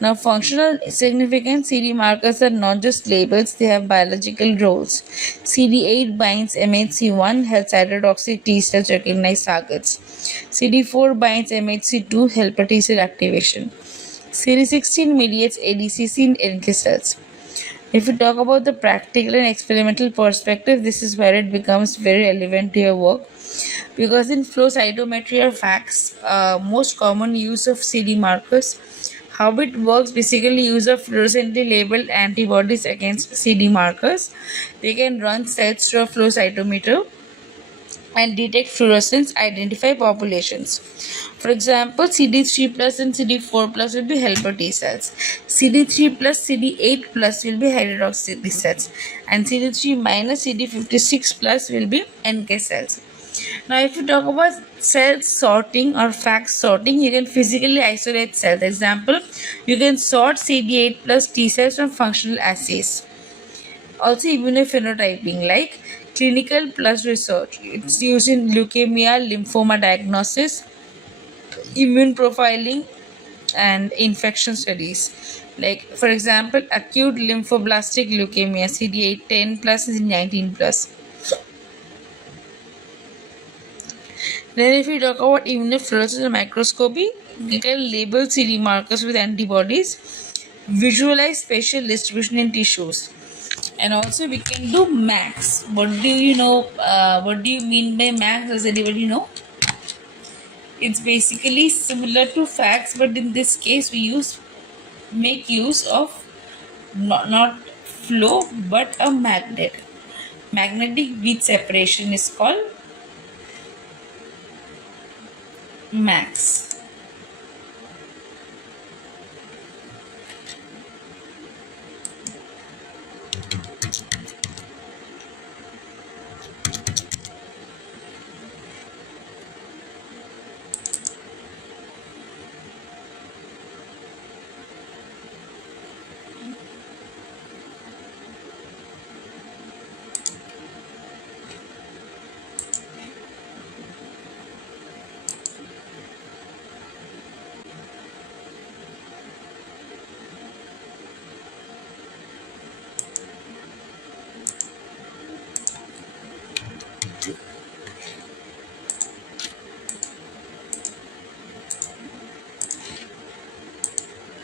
Now, functional significance, CD markers are not just labels, they have biological roles. CD8 binds MHC1, helps cytotoxic T cells recognize targets. CD4 binds MHC2, helper T cell activation. CD16 mediates ADCC in NK cells. If you talk about the practical and experimental perspective, this is where it becomes very relevant to your work, because in flow cytometry or FACS, most common use of CD markers. How it works, basically use of fluorescently labeled antibodies against CD markers. They can run cells through a flow cytometer and detect fluorescence, identify populations. For example, CD3 plus and CD4 plus will be helper T cells. CD3 plus CD8 plus will be heterotoxic T cells. And CD3 minus CD56 plus will be NK cells. Now, if you talk about cell sorting or FACS sorting, you can physically isolate cells. Example, you can sort CD8 plus T cells from functional assays. Also, immunophenotyping, like clinical plus research. It's used in leukemia, lymphoma diagnosis, immune profiling, and infection studies. Like, for example, acute lymphoblastic leukemia, CD8 10 plus and 19 plus. Then, if we talk about immunofluorescence microscopy, we can label CD markers with antibodies, visualize spatial distribution in tissues, and also we can do max. What do you know? What do you mean by max? Does anybody know? It's basically similar to FACS, but in this case we make use of not flow but a magnet. Magnetic bead separation is called max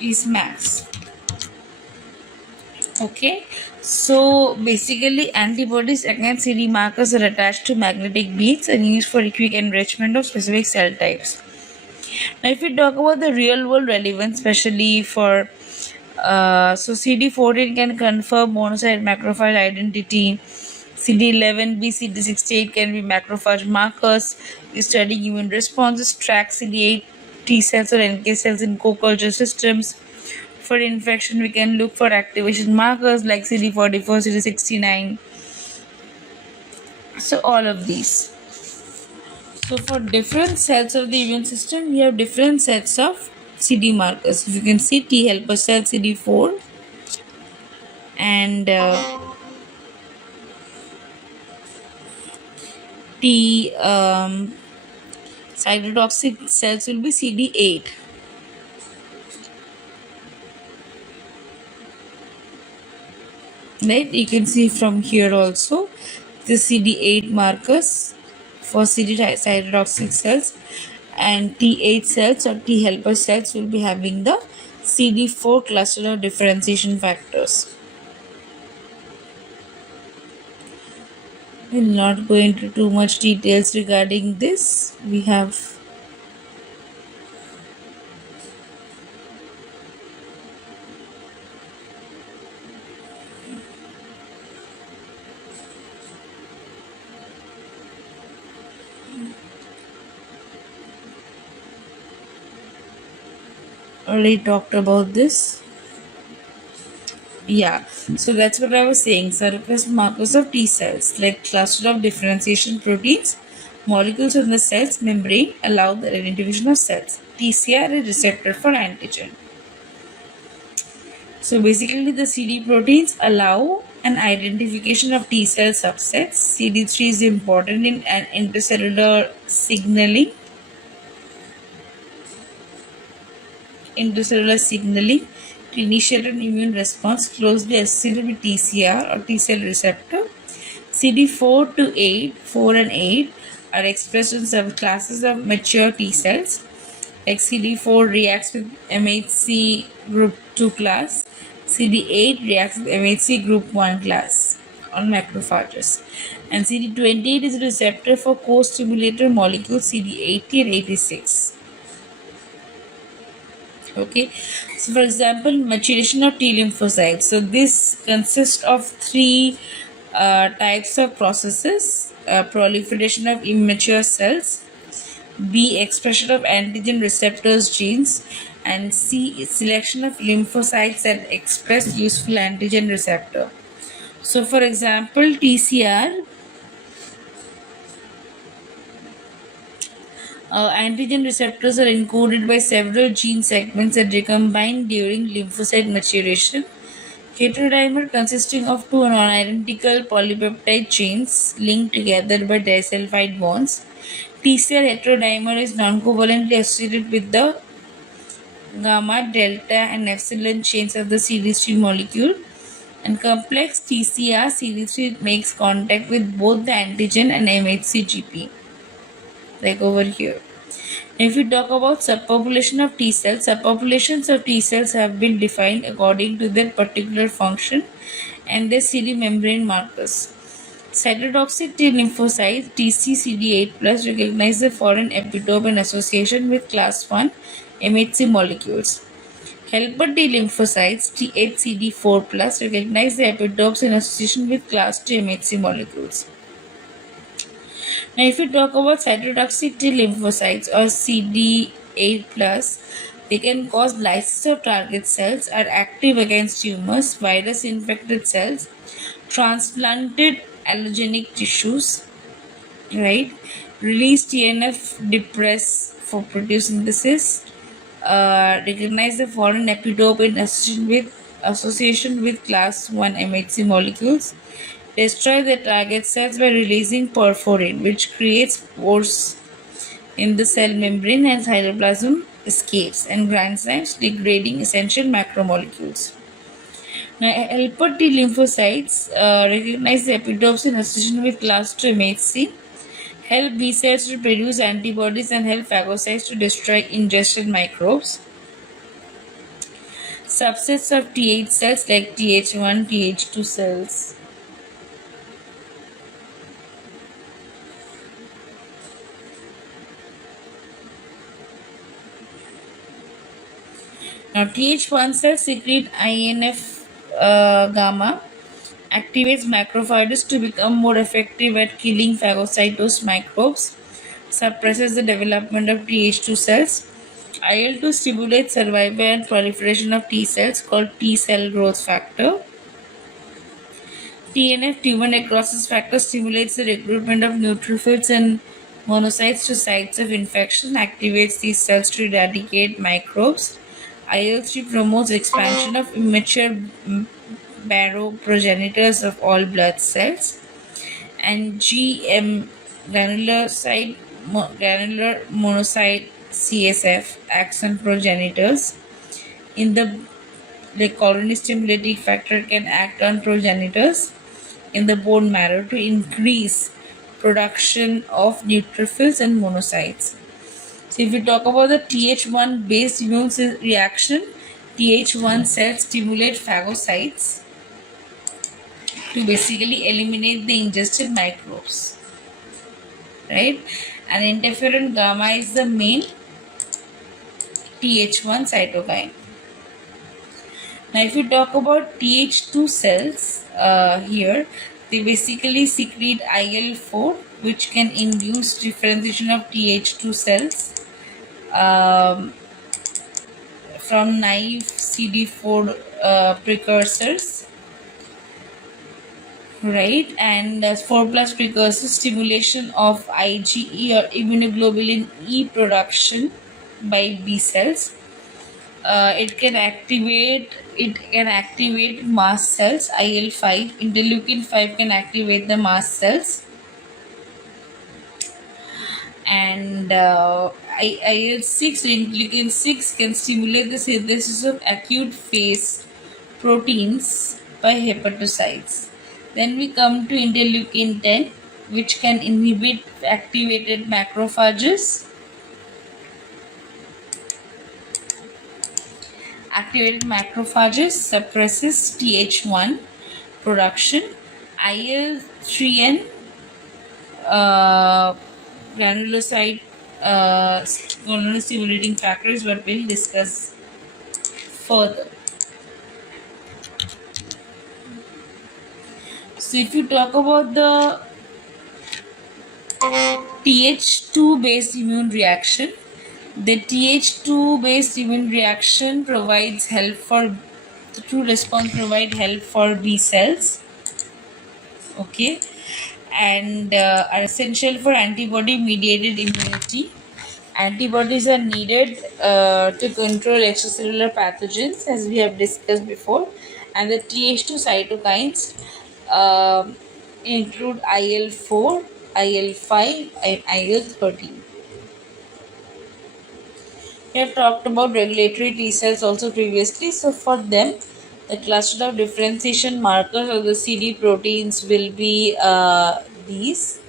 is max. Okay, so basically antibodies against CD markers are attached to magnetic beads and used for quick enrichment of specific cell types. Now, if we talk about the real world relevance, especially for so CD14 can confirm monocyte macrophage identity. CD11B, CD68 can be macrophage markers. We study immune responses, track CD8 T cells or NK cells in co-culture systems. For infection, we can look for activation markers like CD44, CD69. So all of these. So for different cells of the immune system, we have different sets of CD markers. If you can see T helper cell CD4 and T cytotoxic cells will be CD8. Right, you can see from here also the CD8 markers for CD cytotoxic cells, and T8 cells or T helper cells will be having the CD4 cluster of differentiation factors. We'll not go into too much details regarding this. We have already talked about this. Yeah, so that's what I was saying. Surface markers of T cells, like cluster of differentiation proteins, molecules on the cell's membrane, allow the identification of cells. TCR is receptor for antigen. So basically, the CD proteins allow an identification of T cell subsets. CD3 is important in an intercellular signaling to initiate an immune response closely associated with TCR or T cell receptor. CD4 to 8, 4 and 8 are expressed in subclasses of mature T cells. Like CD4 reacts with MHC group 2 class, CD8 reacts with MHC group 1 class on macrophages, and CD28 is a receptor for co-stimulator molecules CD80 and 86. Okay, so for example, maturation of T lymphocytes. So this consists of three types of processes: proliferation of immature cells, B, expression of antigen receptors genes, and C, selection of lymphocytes that express useful antigen receptor. So for example, TCR, antigen receptors are encoded by several gene segments that recombine during lymphocyte maturation. Heterodimer consisting of two non-identical polypeptide chains linked together by disulfide bonds. TCR heterodimer is non-covalently associated with the gamma, delta, and epsilon chains of the CD3 molecule. And complex TCR CD3 makes contact with both the antigen and MHC-GP, like over here. If we talk about subpopulation of T cells, subpopulations of T cells have been defined according to their particular function and their CD membrane markers. Cytotoxic T lymphocytes TCCD8 recognize the foreign epitope in association with class 1 MHC molecules. Helper T lymphocytes T8CD4 recognize the epitopes in association with class 2 MHC molecules. Now, if we talk about cytotoxic T lymphocytes or CD8 plus, they can cause lysis of target cells, are active against tumors, virus infected cells, transplanted allogenic tissues, right? Release TNF depress for proteosynthesis, recognize the foreign epitope in association with class 1 MHC molecules, destroy the target cells by releasing perforin, which creates pores in the cell membrane and cytoplasm escapes and granzymes degrading essential macromolecules. Now, helper T lymphocytes recognize the epitopes in association with class 2 MHC, help B cells to produce antibodies and help phagocytes to destroy ingested microbes. Subsets of Th cells like Th1, Th2 cells. Now, Th1 cells secrete INF gamma, activates macrophages to become more effective at killing phagocytosed microbes, suppresses the development of Th2 cells. IL-2 stimulates survival and proliferation of T cells called T cell growth factor. TNF, tumor necrosis factor, stimulates the recruitment of neutrophils and monocytes to sites of infection, activates these cells to eradicate microbes. IL-3 promotes expansion of immature barrow progenitors of all blood cells. And GM, granular monocyte CSF, acts on progenitors. In the colony stimulating factor can act on progenitors in the bone marrow to increase production of neutrophils and monocytes. So, if we talk about the Th1 based immune reaction, Th1 cells stimulate phagocytes to basically eliminate the ingested microbes, right? And interferon gamma is the main Th1 cytokine. Now, if you talk about Th2 cells here, they basically secrete IL-4, which can induce differentiation of Th2 cells from naive CD4 precursors, right? And 4 plus precursors, stimulation of IgE or immunoglobulin E production by B cells. It can activate mast cells. IL-5, interleukin 5 can activate the mast cells, and IL-6, interleukin 6 can stimulate the synthesis of acute phase proteins by hepatocytes. Then we come to interleukin 10, which can inhibit activated macrophages. Activated macrophages suppresses Th1 production. IL-3N granulocyte granular stimulating factor is what we'll discuss further. So, if you talk about the Th2 based immune reaction, the Th2 based immune reaction provides help for the true response provide help for B cells, okay, and are essential for antibody mediated immunity. Antibodies are needed to control extracellular pathogens, as we have discussed before, and the Th2 cytokines include IL-4, IL-5, and IL-13. We have talked about regulatory T cells also previously. So, for them, the cluster of differentiation markers of the CD proteins will be these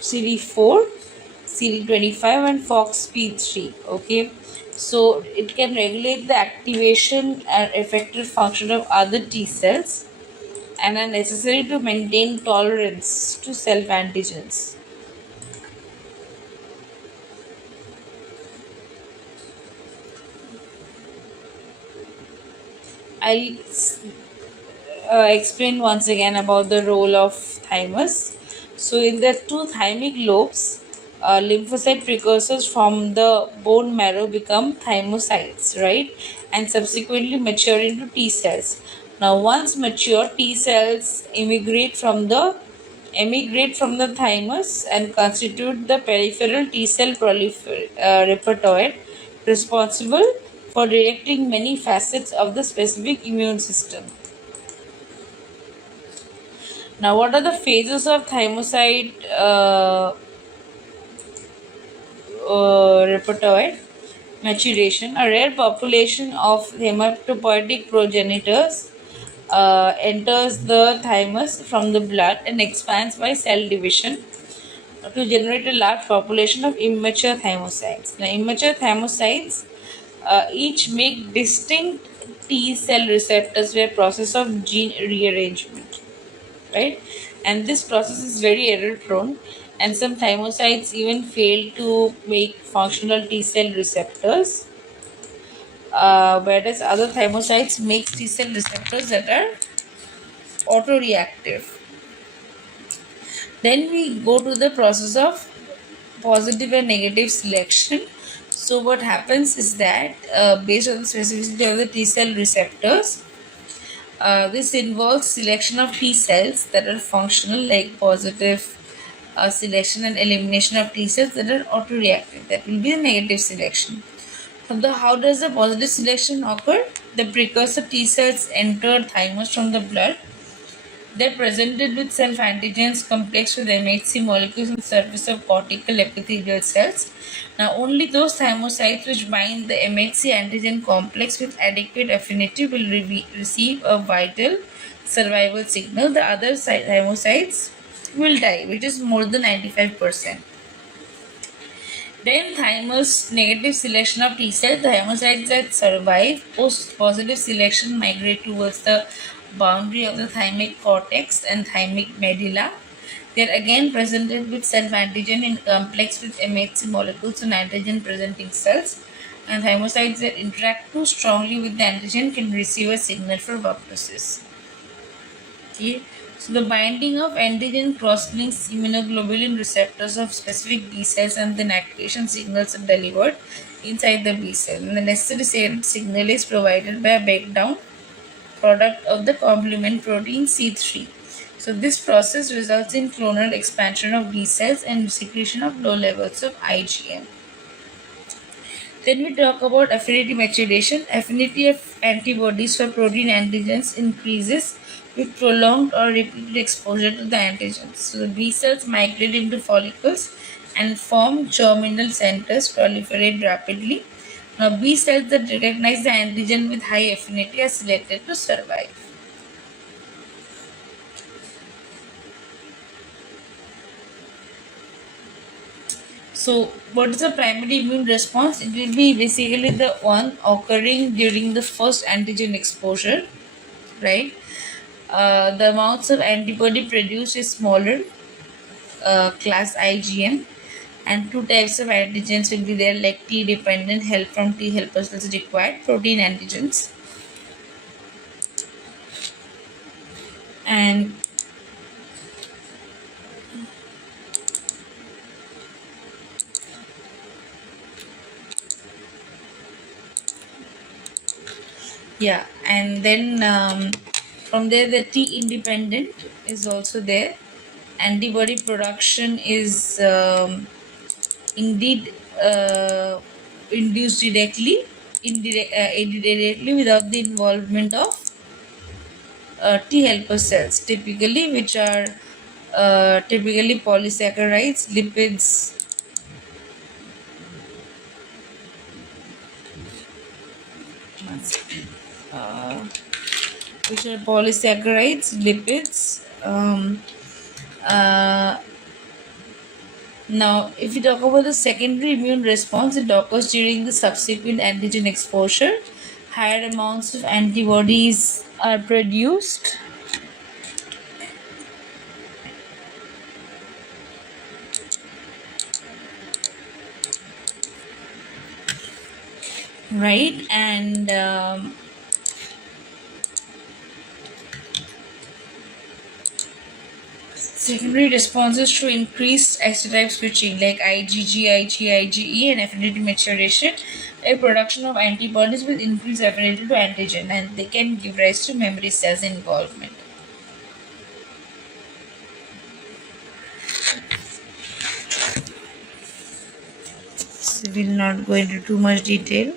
CD4, CD25, and FOXP3. Okay, so it can regulate the activation and effective function of other T cells and are necessary to maintain tolerance to self antigens. I'll explain once again about the role of thymus. So in the two thymic lobes, lymphocyte precursors from the bone marrow become thymocytes, right? And subsequently mature into T cells. Now, once mature, T cells emigrate from the thymus and constitute the peripheral T cell repertoire responsible for directing many facets of the specific immune system. Now, what are the phases of thymocyte repertoire? Maturation. A rare population of hematopoietic progenitors enters the thymus from the blood and expands by cell division to generate a large population of immature thymocytes. Now, immature thymocytes each make distinct T cell receptors by process of gene rearrangement, right? And this process is very error prone, and some thymocytes even fail to make functional T cell receptors, whereas other thymocytes make T cell receptors that are autoreactive. Then we go to the process of positive and negative selection. So what happens is that based on the specificity of the T cell receptors, this involves selection of T cells that are functional, like positive selection, and elimination of T cells that are autoreactive. That will be the negative selection. How does the positive selection occur? The precursor T cells enter thymus from the blood. They're presented with self-antigens complex with MHC molecules on the surface of cortical epithelial cells. Now, only those thymocytes which bind the MHC antigen complex with adequate affinity will receive a vital survival signal. The other thymocytes will die, which is more than 95%. Then thymus negative selection of T cells. The thymocytes that survive post positive selection migrate towards the boundary of the thymic cortex and thymic medulla. They are again presented with self-antigen in complex with MHC molecules and antigen-presenting cells. And thymocytes that interact too strongly with the antigen can receive a signal for apoptosis. Okay. So the binding of antigen cross-links immunoglobulin receptors of specific B cells, and then activation signals are delivered inside the B cell. And the necessary signal is provided by a breakdown product of the complement protein C3. So this process results in clonal expansion of B cells and secretion of low levels of IgM. Then we talk about affinity maturation. Affinity of antibodies for protein antigens increases with prolonged or repeated exposure to the antigens. So the B cells migrate into follicles and form germinal centers, proliferate rapidly. Now B cells that recognize the antigen with high affinity are selected to survive. So, what is the primary immune response? It will be basically the one occurring during the first antigen exposure, right? The amounts of antibody produced is smaller, class IgM, and two types of antigens will be there, like T dependent help from T helper cells required, protein antigens, and yeah, and then from there the T independent is also there. Antibody production is indeed induced indirectly without the involvement of T helper cells, typically, which are typically polysaccharides, lipids. One second. Which are polysaccharides, lipids. Uh, Now, if we talk about the secondary immune response, it occurs during the subsequent antigen exposure. Higher amounts of antibodies are produced. Right, and Secondary responses show increased isotype switching like IgG, IgE, and affinity maturation, a production of antibodies with increased affinity to antigen, and they can give rise to memory cells involvement. So we'll not go into too much detail.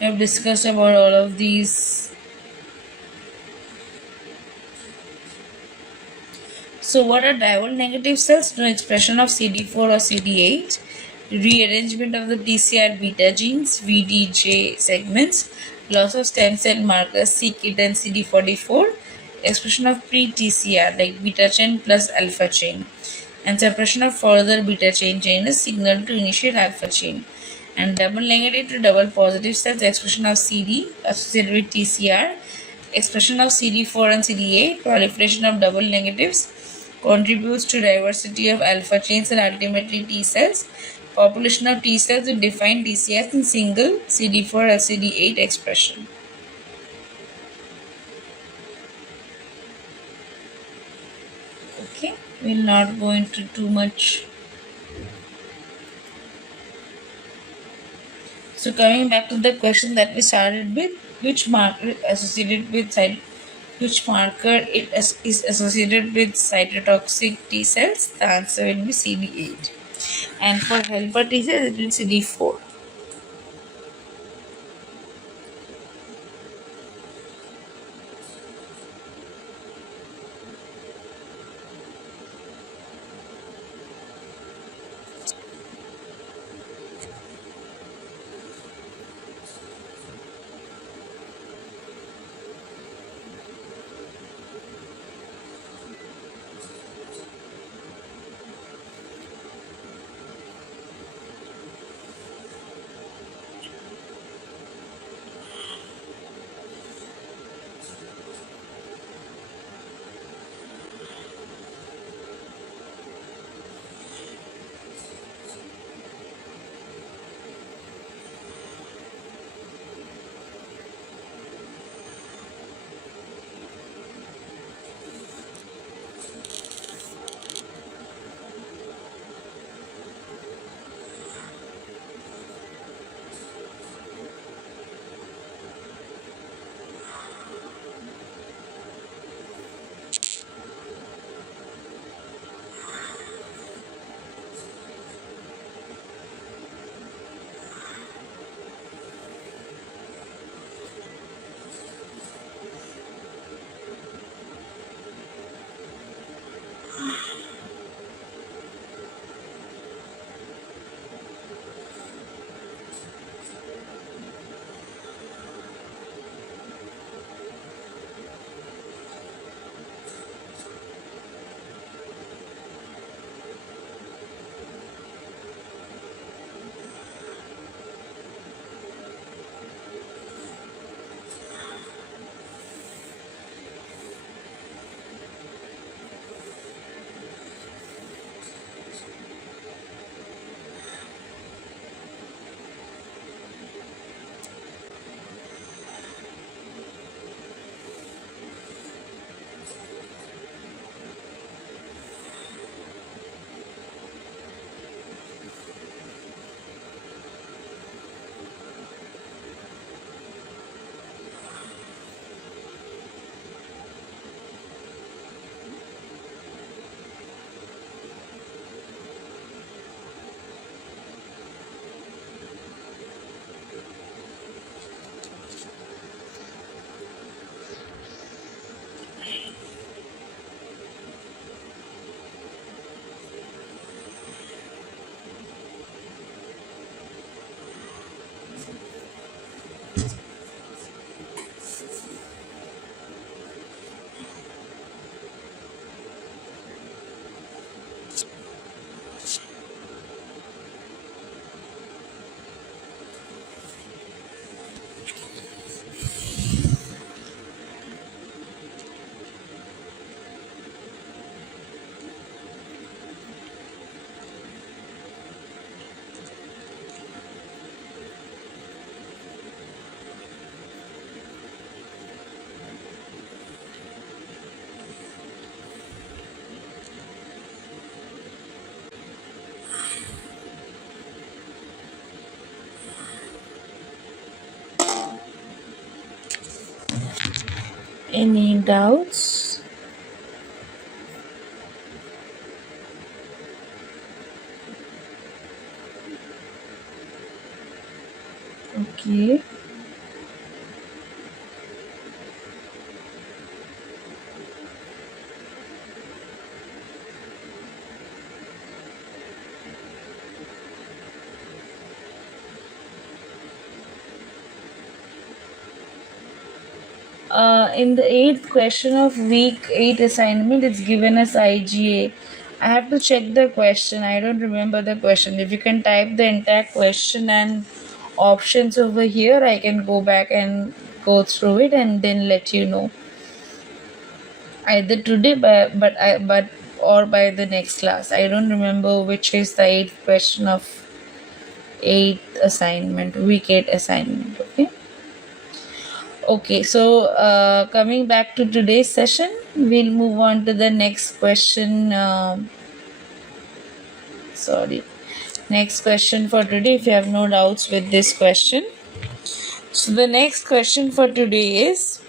We have discussed about all of these. So, what are diol negative cells? No expression of CD4 or CD8, rearrangement of the TCR beta genes, VDJ segments, loss of stem cell markers c-KIT and CD44, expression of pre-TCR like beta chain plus alpha chain, and suppression of further beta chain is signal to initiate alpha chain. And double negative to double positive cells, expression of CD associated with TCR, expression of CD4 and CD8, proliferation of double negatives, contributes to diversity of alpha chains and ultimately T cells. Population of T cells with defined TCS in single CD4 or CD8 expression. Okay, we'll not go into too much. So coming back to the question that we started with, which marker associated with which marker is associated with cytotoxic T cells? The answer will be CD8. And for helper T cells, it will be CD4. Any doubts? Okay. In the eighth question of week 8 assignment, it's given as IgA. I have to check the question. I don't remember the question. If you can type the entire question and options over here, I can go back and go through it and then let you know. Either today, but or by the next class. I don't remember which is the eighth question of eighth assignment, week 8 assignment. Okay. Okay, so coming back to today's session, we'll move on to the next question. Sorry, next question for today. If you have no doubts with this question, so the next question for today is,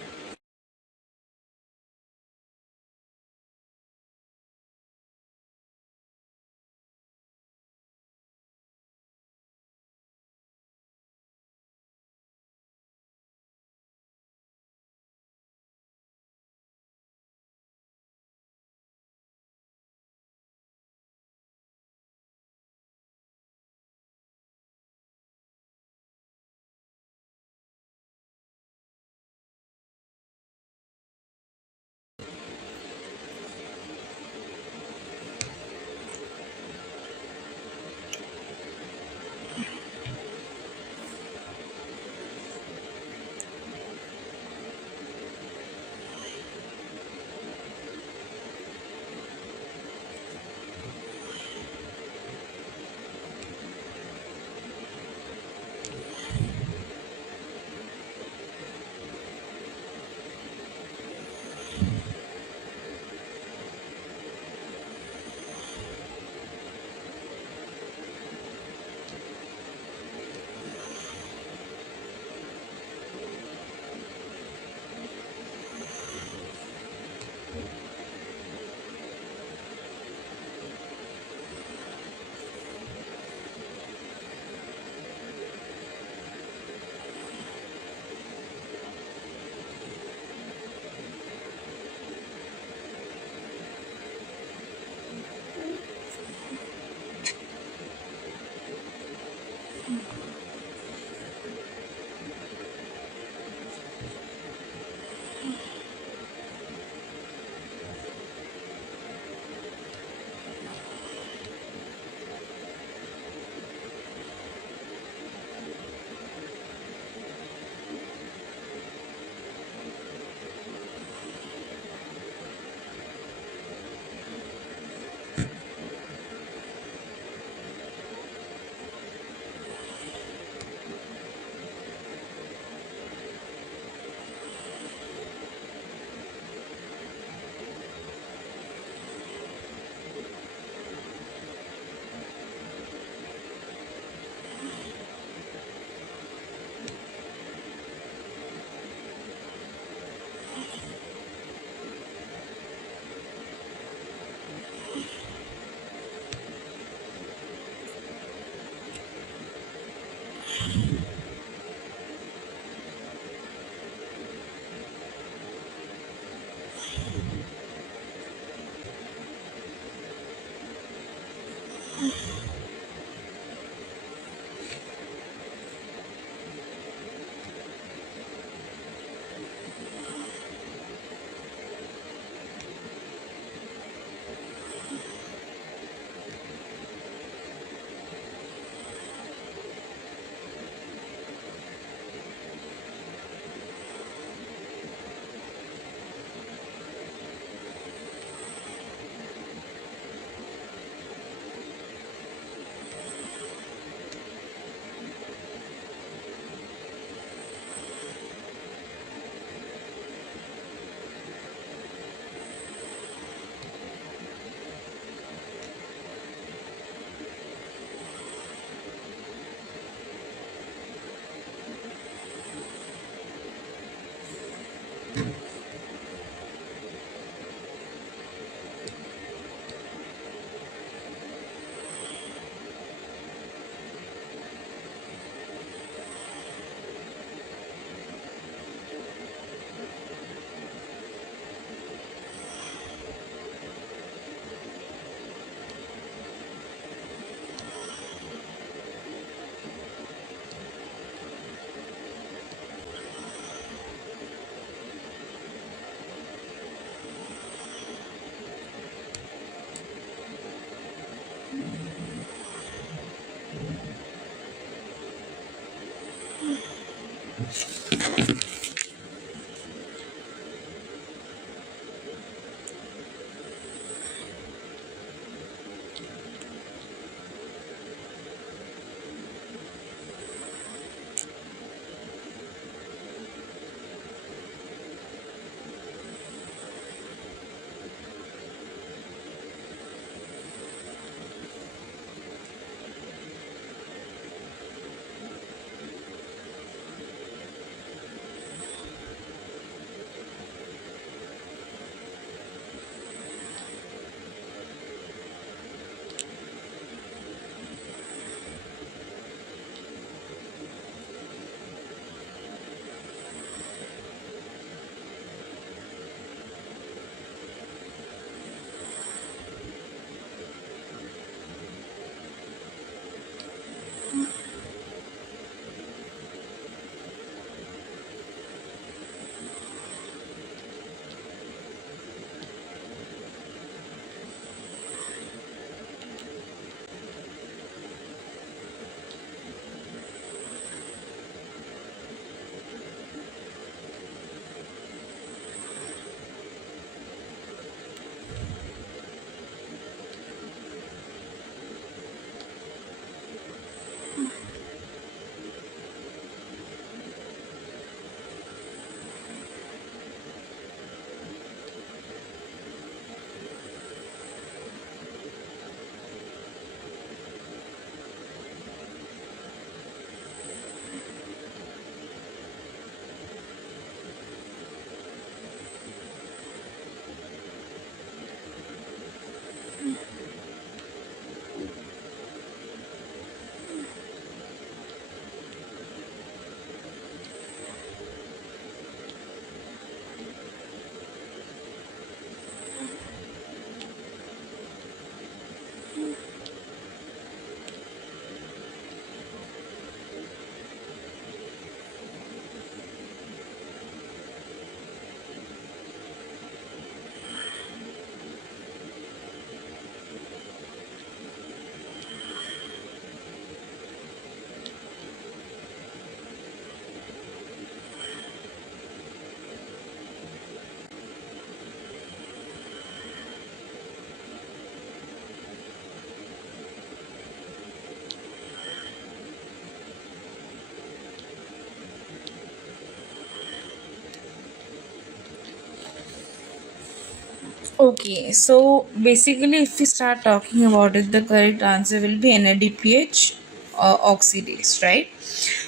Okay, so basically, if we start talking about it, the correct answer will be NADPH oxidase, right?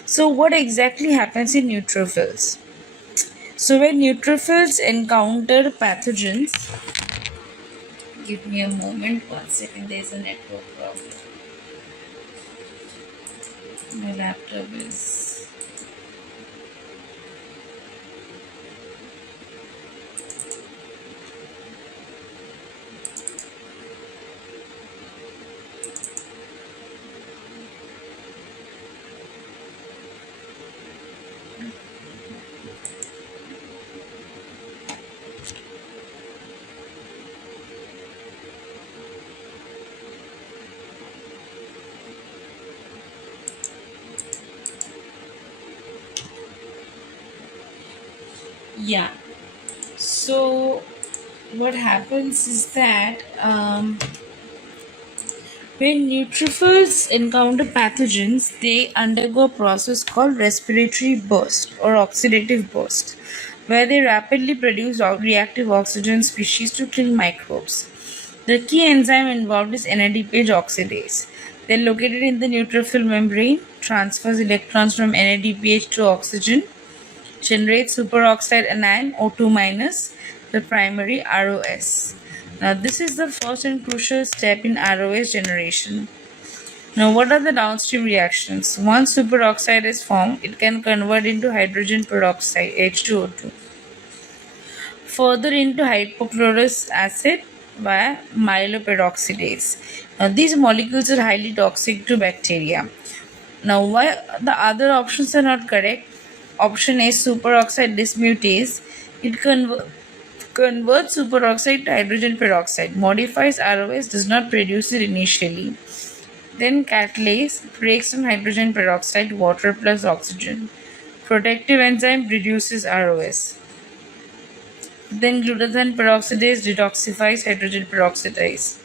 So, what exactly happens in neutrophils? So, when neutrophils encounter pathogens, give me a moment, 1 second, there's a network problem. My laptop is. Yeah, so what happens is that when neutrophils encounter pathogens, they undergo a process called respiratory burst or oxidative burst, where they rapidly produce reactive oxygen species to kill microbes. The key enzyme involved is NADPH oxidase. They're located in the neutrophil membrane, transfers electrons from NADPH to oxygen, generates superoxide anion O2 minus, the primary ROS. Now, this is the first and crucial step in ROS generation. Now, what are the downstream reactions? Once superoxide is formed, it can convert into hydrogen peroxide H2O2, further into hypochlorous acid via myeloperoxidase. Now, these molecules are highly toxic to bacteria. Now, why the other options are not correct? Option A, superoxide dismutase. It converts superoxide to hydrogen peroxide, modifies ROS, does not produce it initially. Then catalase breaks down hydrogen peroxide, water plus oxygen. Protective enzyme reduces ROS. Then glutathione peroxidase detoxifies hydrogen peroxidase,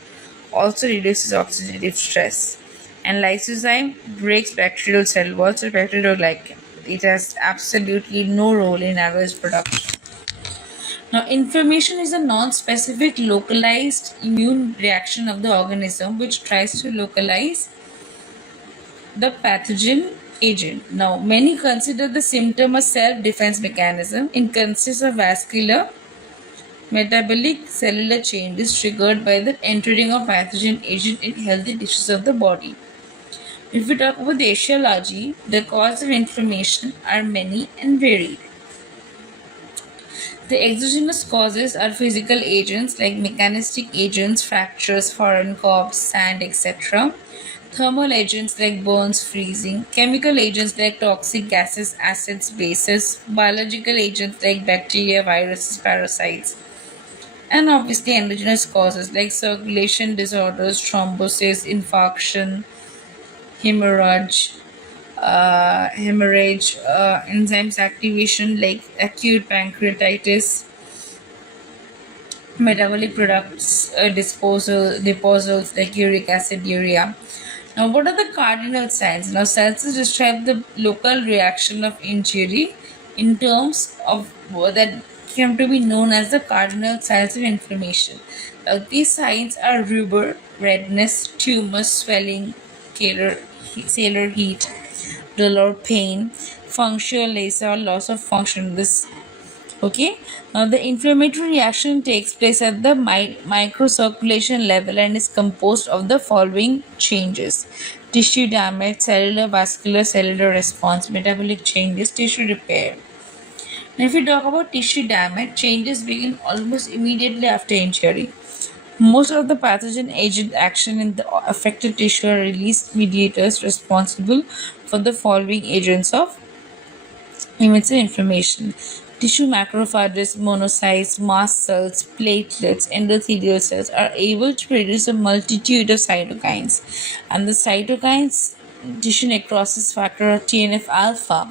also reduces oxidative stress. And lysozyme breaks bacterial cell walls or bacterioglycan. It has absolutely no role in ROS production. Now, inflammation is a non-specific localized immune reaction of the organism which tries to localize the pathogen agent. Now, many consider the symptom a self-defense mechanism. It consists of vascular, metabolic, cellular changes triggered by the entering of pathogen agent in healthy tissues of the body. If we talk about the etiology, the cause of inflammation are many and varied. The exogenous causes are physical agents like mechanistic agents, fractures, foreign corpse, sand, etc. Thermal agents like burns, freezing. Chemical agents like toxic gases, acids, bases. Biological agents like bacteria, viruses, parasites. And obviously endogenous causes like circulation disorders, thrombosis, infarction, hemorrhage, enzymes activation like acute pancreatitis, metabolic products disposals like uric acid, urea. Now, what are the cardinal signs? Now, signs describe the local reaction of injury in terms of that came to be known as the cardinal signs of inflammation. Now, these signs are rubor, redness, tumor, swelling, sailor heat, dull or pain, functional laser, loss of function. This okay. Now the inflammatory reaction takes place at the microcirculation level and is composed of the following changes: tissue damage, cellular, vascular, cellular response, metabolic changes, tissue repair. Now, if we talk about tissue damage, changes begin almost immediately after injury. Most of the pathogen agent action in the affected tissue are released mediators responsible for the following agents of immune inflammation. Tissue macrophages, monocytes, mast cells, platelets, endothelial cells are able to produce a multitude of cytokines, and the cytokines, tissue necrosis factor TNF alpha,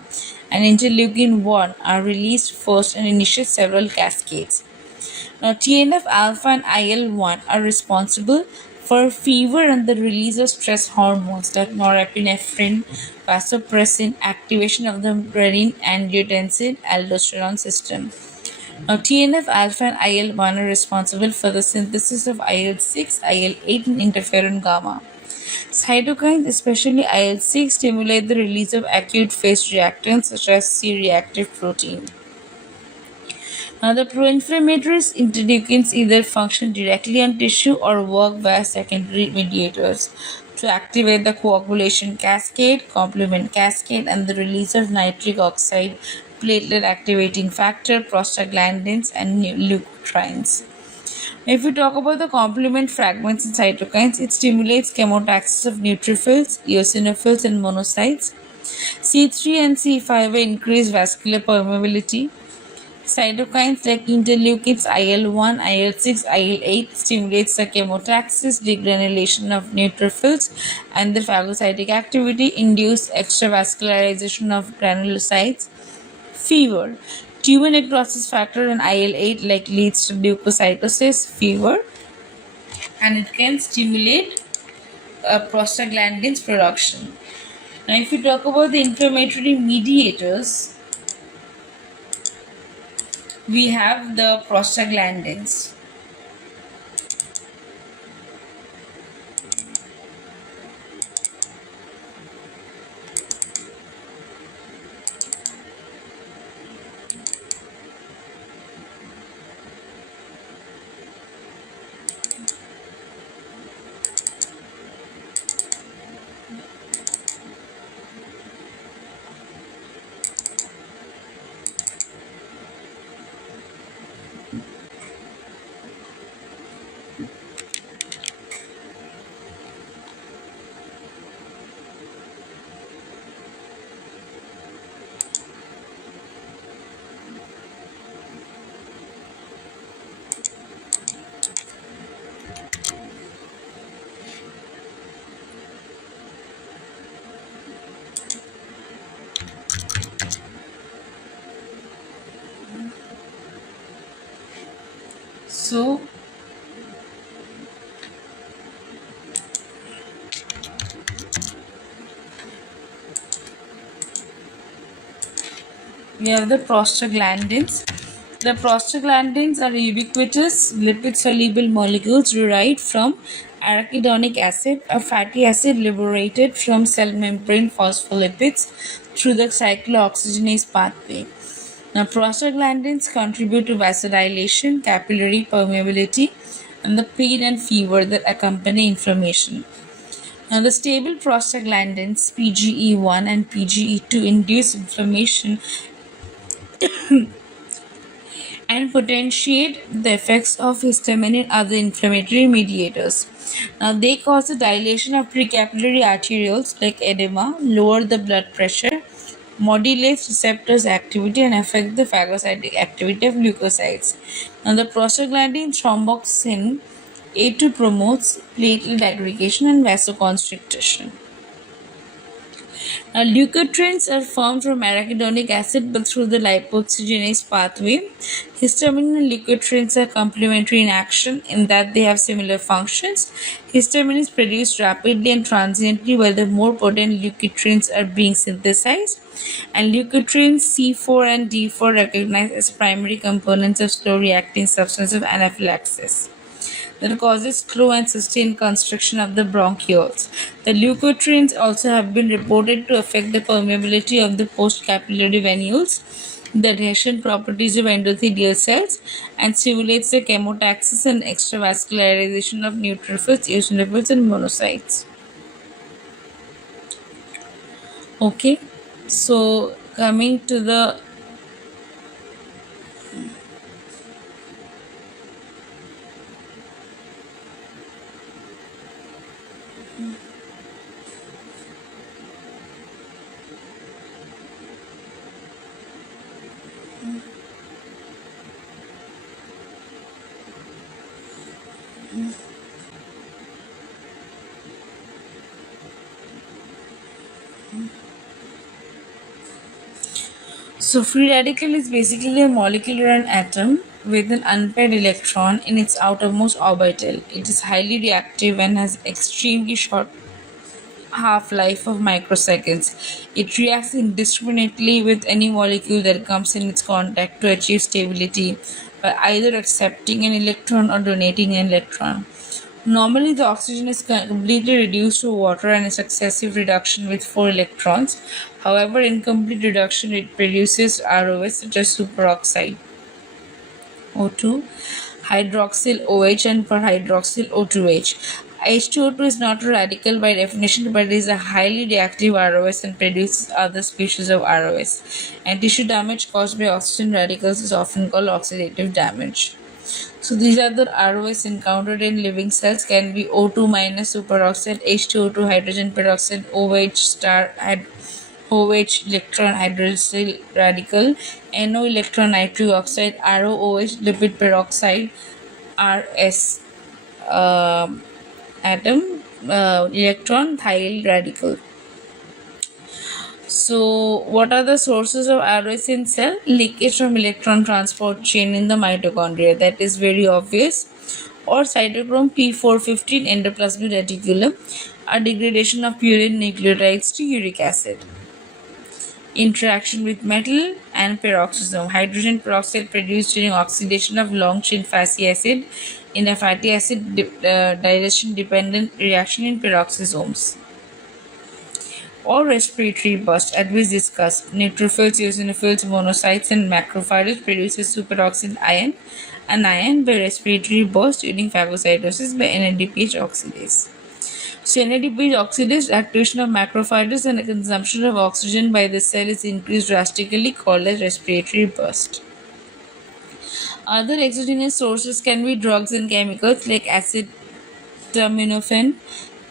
and interleukin 1 are released first and initiate several cascades. Now, TNF alpha and IL-1 are responsible for fever and the release of stress hormones like norepinephrine, vasopressin, activation of the renin, angiotensin, aldosterone system. Now, TNF alpha and IL-1 are responsible for the synthesis of IL-6, IL-8, and interferon gamma. Cytokines, especially IL-6, stimulate the release of acute phase reactants such as C-reactive protein. Now, the pro-inflammatory interleukins either function directly on tissue or work via secondary mediators to activate the coagulation cascade, complement cascade, and the release of nitric oxide, platelet activating factor, prostaglandins, and leukotrienes. If we talk about the complement fragments in cytokines, it stimulates chemotaxis of neutrophils, eosinophils, and monocytes. C3 and C5 increase vascular permeability. Cytokines like interleukins IL-1, IL-6, IL-8 stimulates the chemotaxis, degranulation of neutrophils, and the phagocytic activity, induce extravascularization of granulocytes. Fever. Tumor necrosis factor and IL-8 leads to leukocytosis, fever, and it can stimulate prostaglandins production. Now, if we talk about the inflammatory mediators, we have the prostaglandins. So we have the prostaglandins. The prostaglandins are ubiquitous lipid soluble molecules derived from arachidonic acid, a fatty acid liberated from cell membrane phospholipids through the cyclooxygenase pathway. Now, prostaglandins contribute to vasodilation, capillary permeability, and the pain and fever that accompany inflammation. Now, the stable prostaglandins PGE1 and PGE2 induce inflammation and potentiate the effects of histamine and other inflammatory mediators. Now, they cause the dilation of precapillary arterioles like edema, lower the blood pressure, modulate receptors activity, and affect the phagocytic activity of leukocytes. Now, the prostaglandin thromboxane A2 promotes platelet aggregation and vasoconstriction. Now, leukotrienes are formed from arachidonic acid but through the lipoxygenase pathway. Histamine and leukotrienes are complementary in action in that they have similar functions. Histamine is produced rapidly and transiently while the more potent leukotrienes are being synthesized. And leukotrienes C4 and D4 recognized as primary components of slow reacting substance of anaphylaxis that causes slow and sustained constriction of the bronchioles. The leukotrienes also have been reported to affect the permeability of the postcapillary venules, the adhesion properties of endothelial cells, and stimulates the chemotaxis and extravascularization of neutrophils, eosinophils, and monocytes. Okay, so coming to the free radical is basically a molecule or an atom with an unpaired electron in its outermost orbital. It is highly reactive and has extremely short half-life of microseconds. It reacts indiscriminately with any molecule that comes in its contact to achieve stability by either accepting an electron or donating an electron. Normally, the oxygen is completely reduced to water and a successive reduction with 4 electrons. However, incomplete reduction it produces ROS such as superoxide O2, hydroxyl OH, and perhydroxyl O2H. H2O2 is not a radical by definition, but is a highly reactive ROS and produces other species of ROS. And tissue damage caused by oxygen radicals is often called oxidative damage. So these are the ROS encountered in living cells can be O2 minus superoxide, H2O2 hydrogen peroxide, OH star OH electron hydroxyl radical, NO electron nitric oxide, ROOH lipid peroxide, RS atom electron thiol radical. So, what are the sources of ROS in cell? Leakage from electron transport chain in the mitochondria, that is very obvious, or cytochrome P450 endoplasmic reticulum, a degradation of purine nucleotides to uric acid. Interaction with metal and peroxisome. Hydrogen peroxide produced during oxidation of long chain fatty acid in a fatty acid digestion dependent reaction in peroxisomes. Or respiratory burst, as we discussed. Neutrophils, eosinophils, monocytes, and macrophages produces superoxide ion, an ion by respiratory burst during phagocytosis by NADPH oxidase. So NADPH oxidase activation of macrophages and the consumption of oxygen by the cell is increased drastically, called as respiratory burst. Other exogenous sources can be drugs and chemicals like acetaminophen.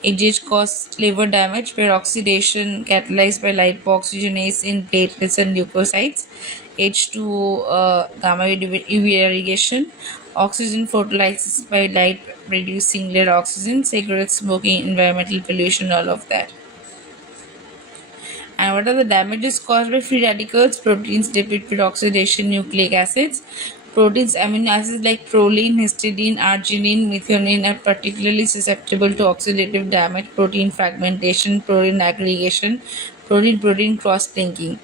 It causes liver damage, peroxidation catalyzed by lipoxygenase in platelets and leukocytes, H2 gamma UV irrigation, oxygen photolysis by light reducing lead oxygen, cigarette smoking, environmental pollution, all of that. And what are the damages caused by free radicals? Proteins, lipid peroxidation, nucleic acids. Proteins, amino acids like proline, histidine, arginine, methionine are particularly susceptible to oxidative damage, protein fragmentation, protein aggregation, protein-protein cross-linking.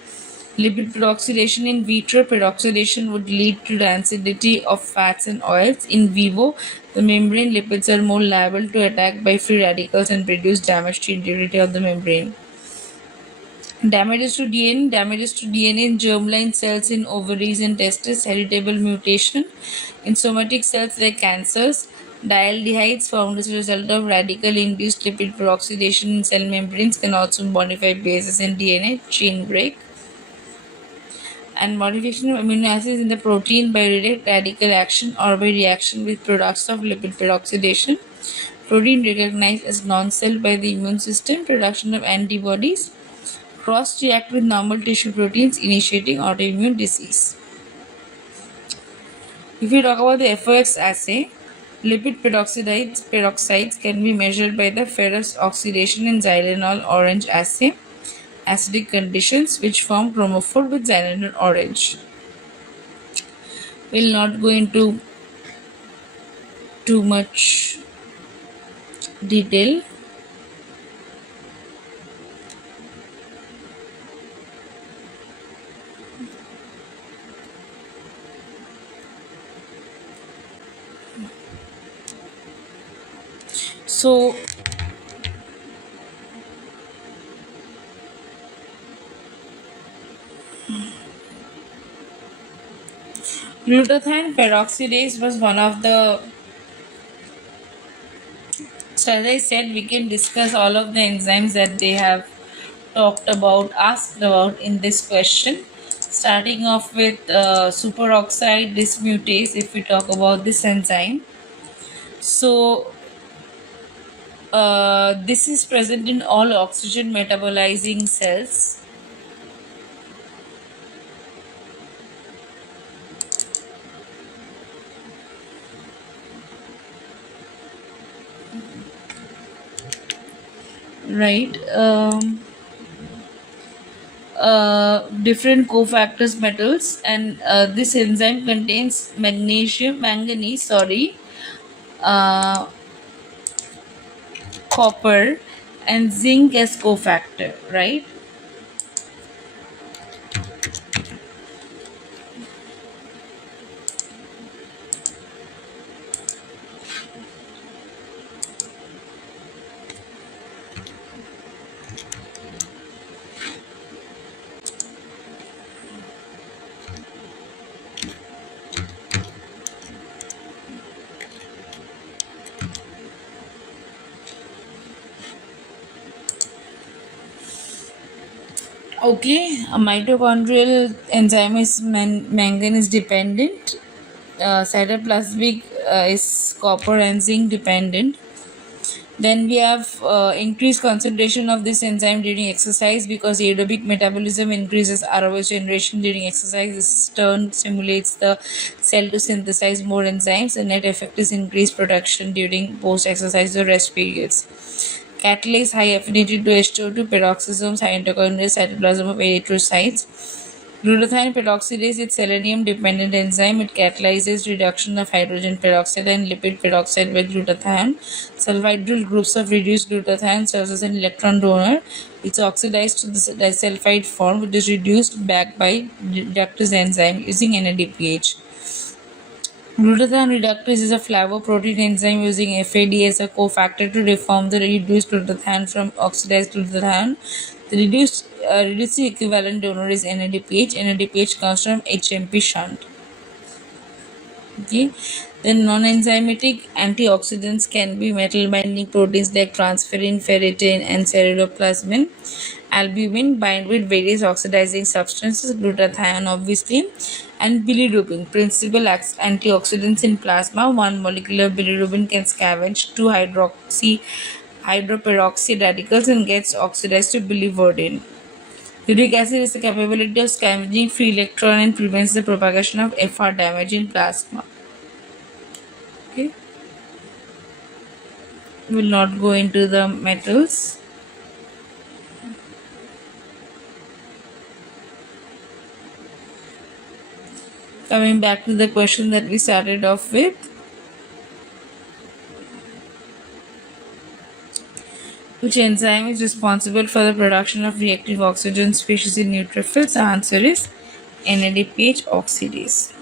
Lipid peroxidation in vitro peroxidation would lead to rancidity of fats and oils. In vivo, the membrane lipids are more liable to attack by free radicals and produce damage to integrity of the membrane. Damages to DNA in germline cells in ovaries and testes, heritable mutation in somatic cells like cancers, dialdehydes formed as a result of radical induced lipid peroxidation in cell membranes can also modify bases in DNA, chain break, and modification of amino acids in the protein by direct radical action or by reaction with products of lipid peroxidation. Protein recognized as non-self by the immune system, production of antibodies, cross-react with normal tissue proteins, initiating autoimmune disease. If we talk about the FOX assay, lipid peroxides can be measured by the ferrous oxidation in xylenol orange assay, acidic conditions which form chromophore with xylenol orange. We'll not go into too much detail. So, glutathione peroxidase was one of the. So, as I said, we can discuss all of the enzymes that they have talked about, asked about in this question. Starting off with superoxide dismutase, if we talk about this enzyme. So, this is present in all oxygen metabolizing cells. Right. Different cofactors metals, and this enzyme contains manganese, uh, copper, and zinc as cofactor, right? Okay, a mitochondrial enzyme is manganese dependent. Cytoplasmic is copper and zinc dependent. Then we have increased concentration of this enzyme during exercise because aerobic metabolism increases ROS generation during exercise. This turn stimulates the cell to synthesize more enzymes. The net effect is increased production during post-exercise or rest periods. Catalase high affinity to H2O2 peroxisomes, mitochondrial cytoplasm of erythrocytes. Glutathione peroxidase is selenium-dependent enzyme. It catalyzes reduction of hydrogen peroxide and lipid peroxide with glutathione. Sulfidyl groups of reduced glutathione serves as an electron donor. It's oxidized to the disulfide form, which is reduced back by reductase enzyme using NADPH. Glutathione reductase is a flavoprotein enzyme using FAD as a cofactor to reform the reduced glutathione from oxidized glutathione. The reducing equivalent donor is NADPH. NADPH comes from HMP shunt. Okay. Then non-enzymatic antioxidants can be metal binding proteins like transferrin, ferritin, and ceruloplasmin. Albumin bind with various oxidizing substances, glutathione obviously, and bilirubin, principal antioxidants in plasma. One molecular bilirubin can scavenge two hydroperoxy radicals and gets oxidized to biliverdin. Uric acid is the capability of scavenging free electron and prevents the propagation of FR damage in plasma. Okay, will not go into the metals. Coming back to the question that we started off with, which enzyme is responsible for the production of reactive oxygen species in neutrophils? The answer is NADPH oxidase.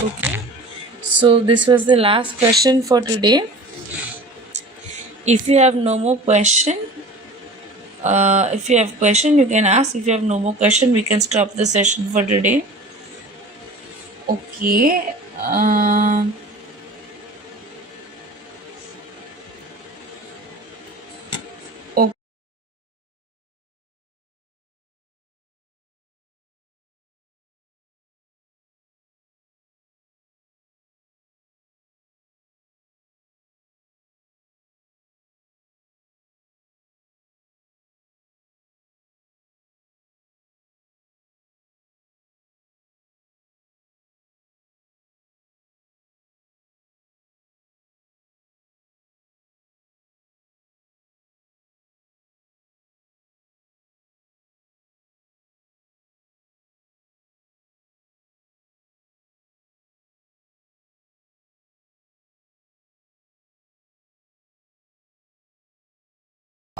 Okay. So this was the last question for today. If you have no more question, if you have question, you can ask. If you have no more question, we can stop the session for today. Okay. Okay.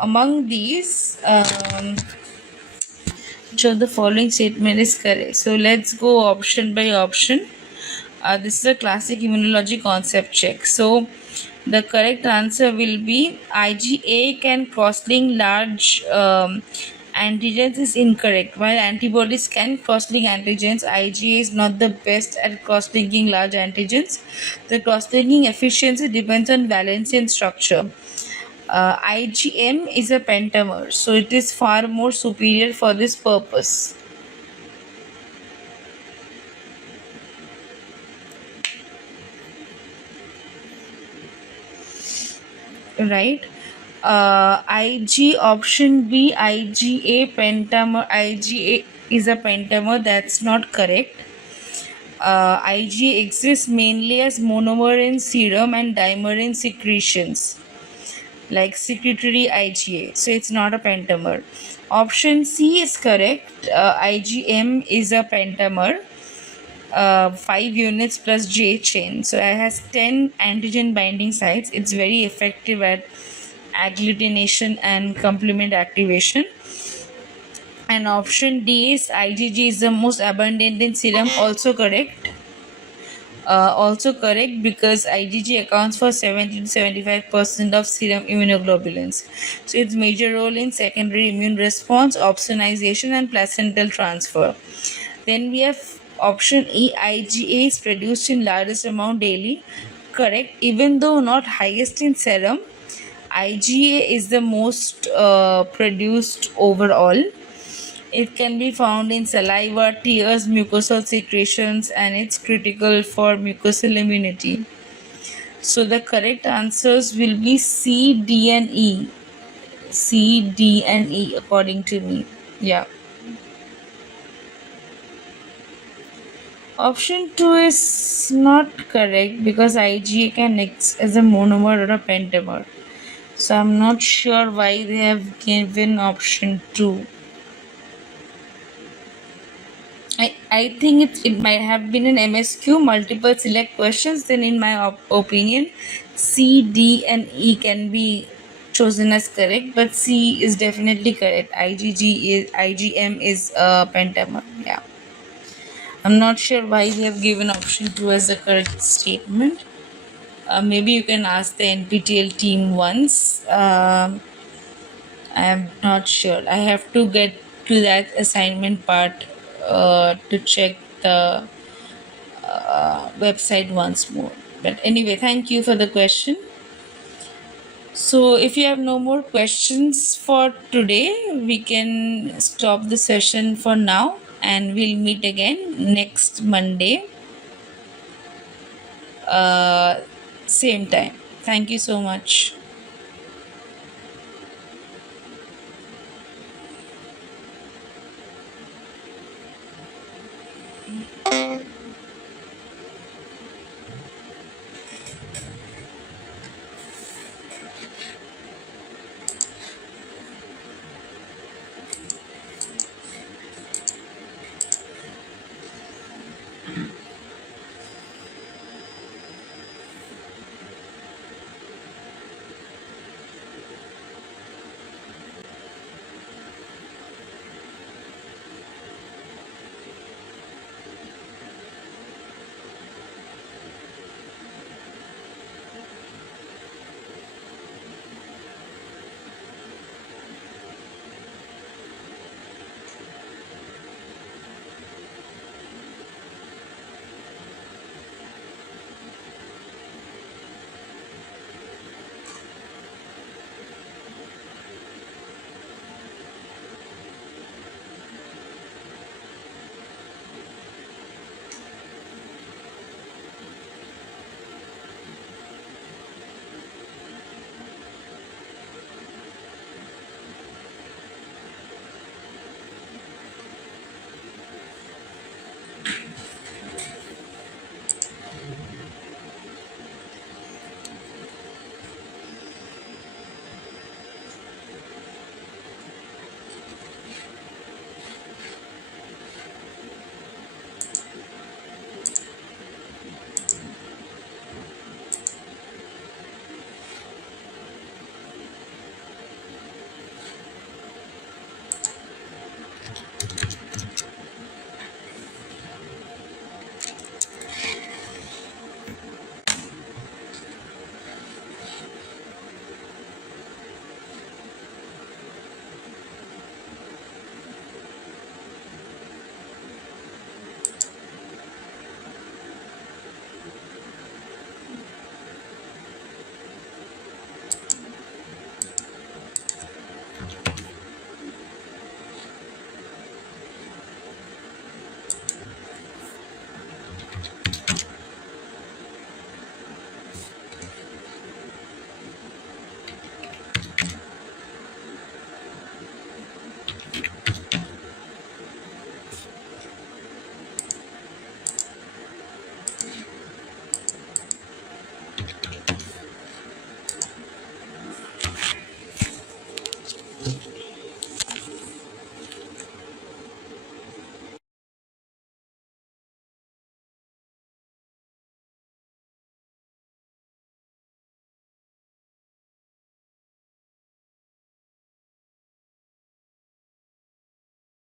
Among these, which of the following statement is correct? So let's go option by option. This is a classic immunology concept check. So the correct answer will be IgA can cross-link large antigens is incorrect. While antibodies can cross-link antigens, IgA is not the best at cross-linking large antigens. The cross-linking efficiency depends on valency and structure. IgM is a pentamer, so it is far more superior for this purpose. Right? IG option B, IgA pentamer. IgA is a pentamer. That's not correct. IgA exists mainly as monomer in serum and dimer in secretions, like secretory IgA. So it's not a pentamer. Option C is correct. IgM is a pentamer. 5 units plus J chain. So it has 10 antigen binding sites. It's very effective at agglutination and complement activation. And option D is IgG is the most abundant in serum. Also correct. Also correct, because IgG accounts for 70 to 75% of serum immunoglobulins. So its major role in secondary immune response, opsonization, and placental transfer. Then we have option E, IgA is produced in largest amount daily. Correct, even though not highest in serum, IgA is the most produced overall. It can be found in saliva, tears, mucosal secretions, and it's critical for mucosal immunity. So the correct answers will be C, D, and E. C, D, and E, according to me. Yeah. Option 2 is not correct, because IgA can exist as a monomer or a pentamer. So I'm not sure why they have given option 2. I think it might have been an MSQ, multiple select questions. Then, in my opinion, C, D, and E can be chosen as correct, but C is definitely correct. IgM is pentamer. Yeah, I'm not sure why they have given option 2 as the correct statement. Maybe you can ask the NPTEL team once. I am not sure. I have to get to that assignment part to check the website once more. But anyway, thank you for the question. So, if you have no more questions for today, we can stop the session for now and we'll meet again next Monday, uh, same time. Thank you so much.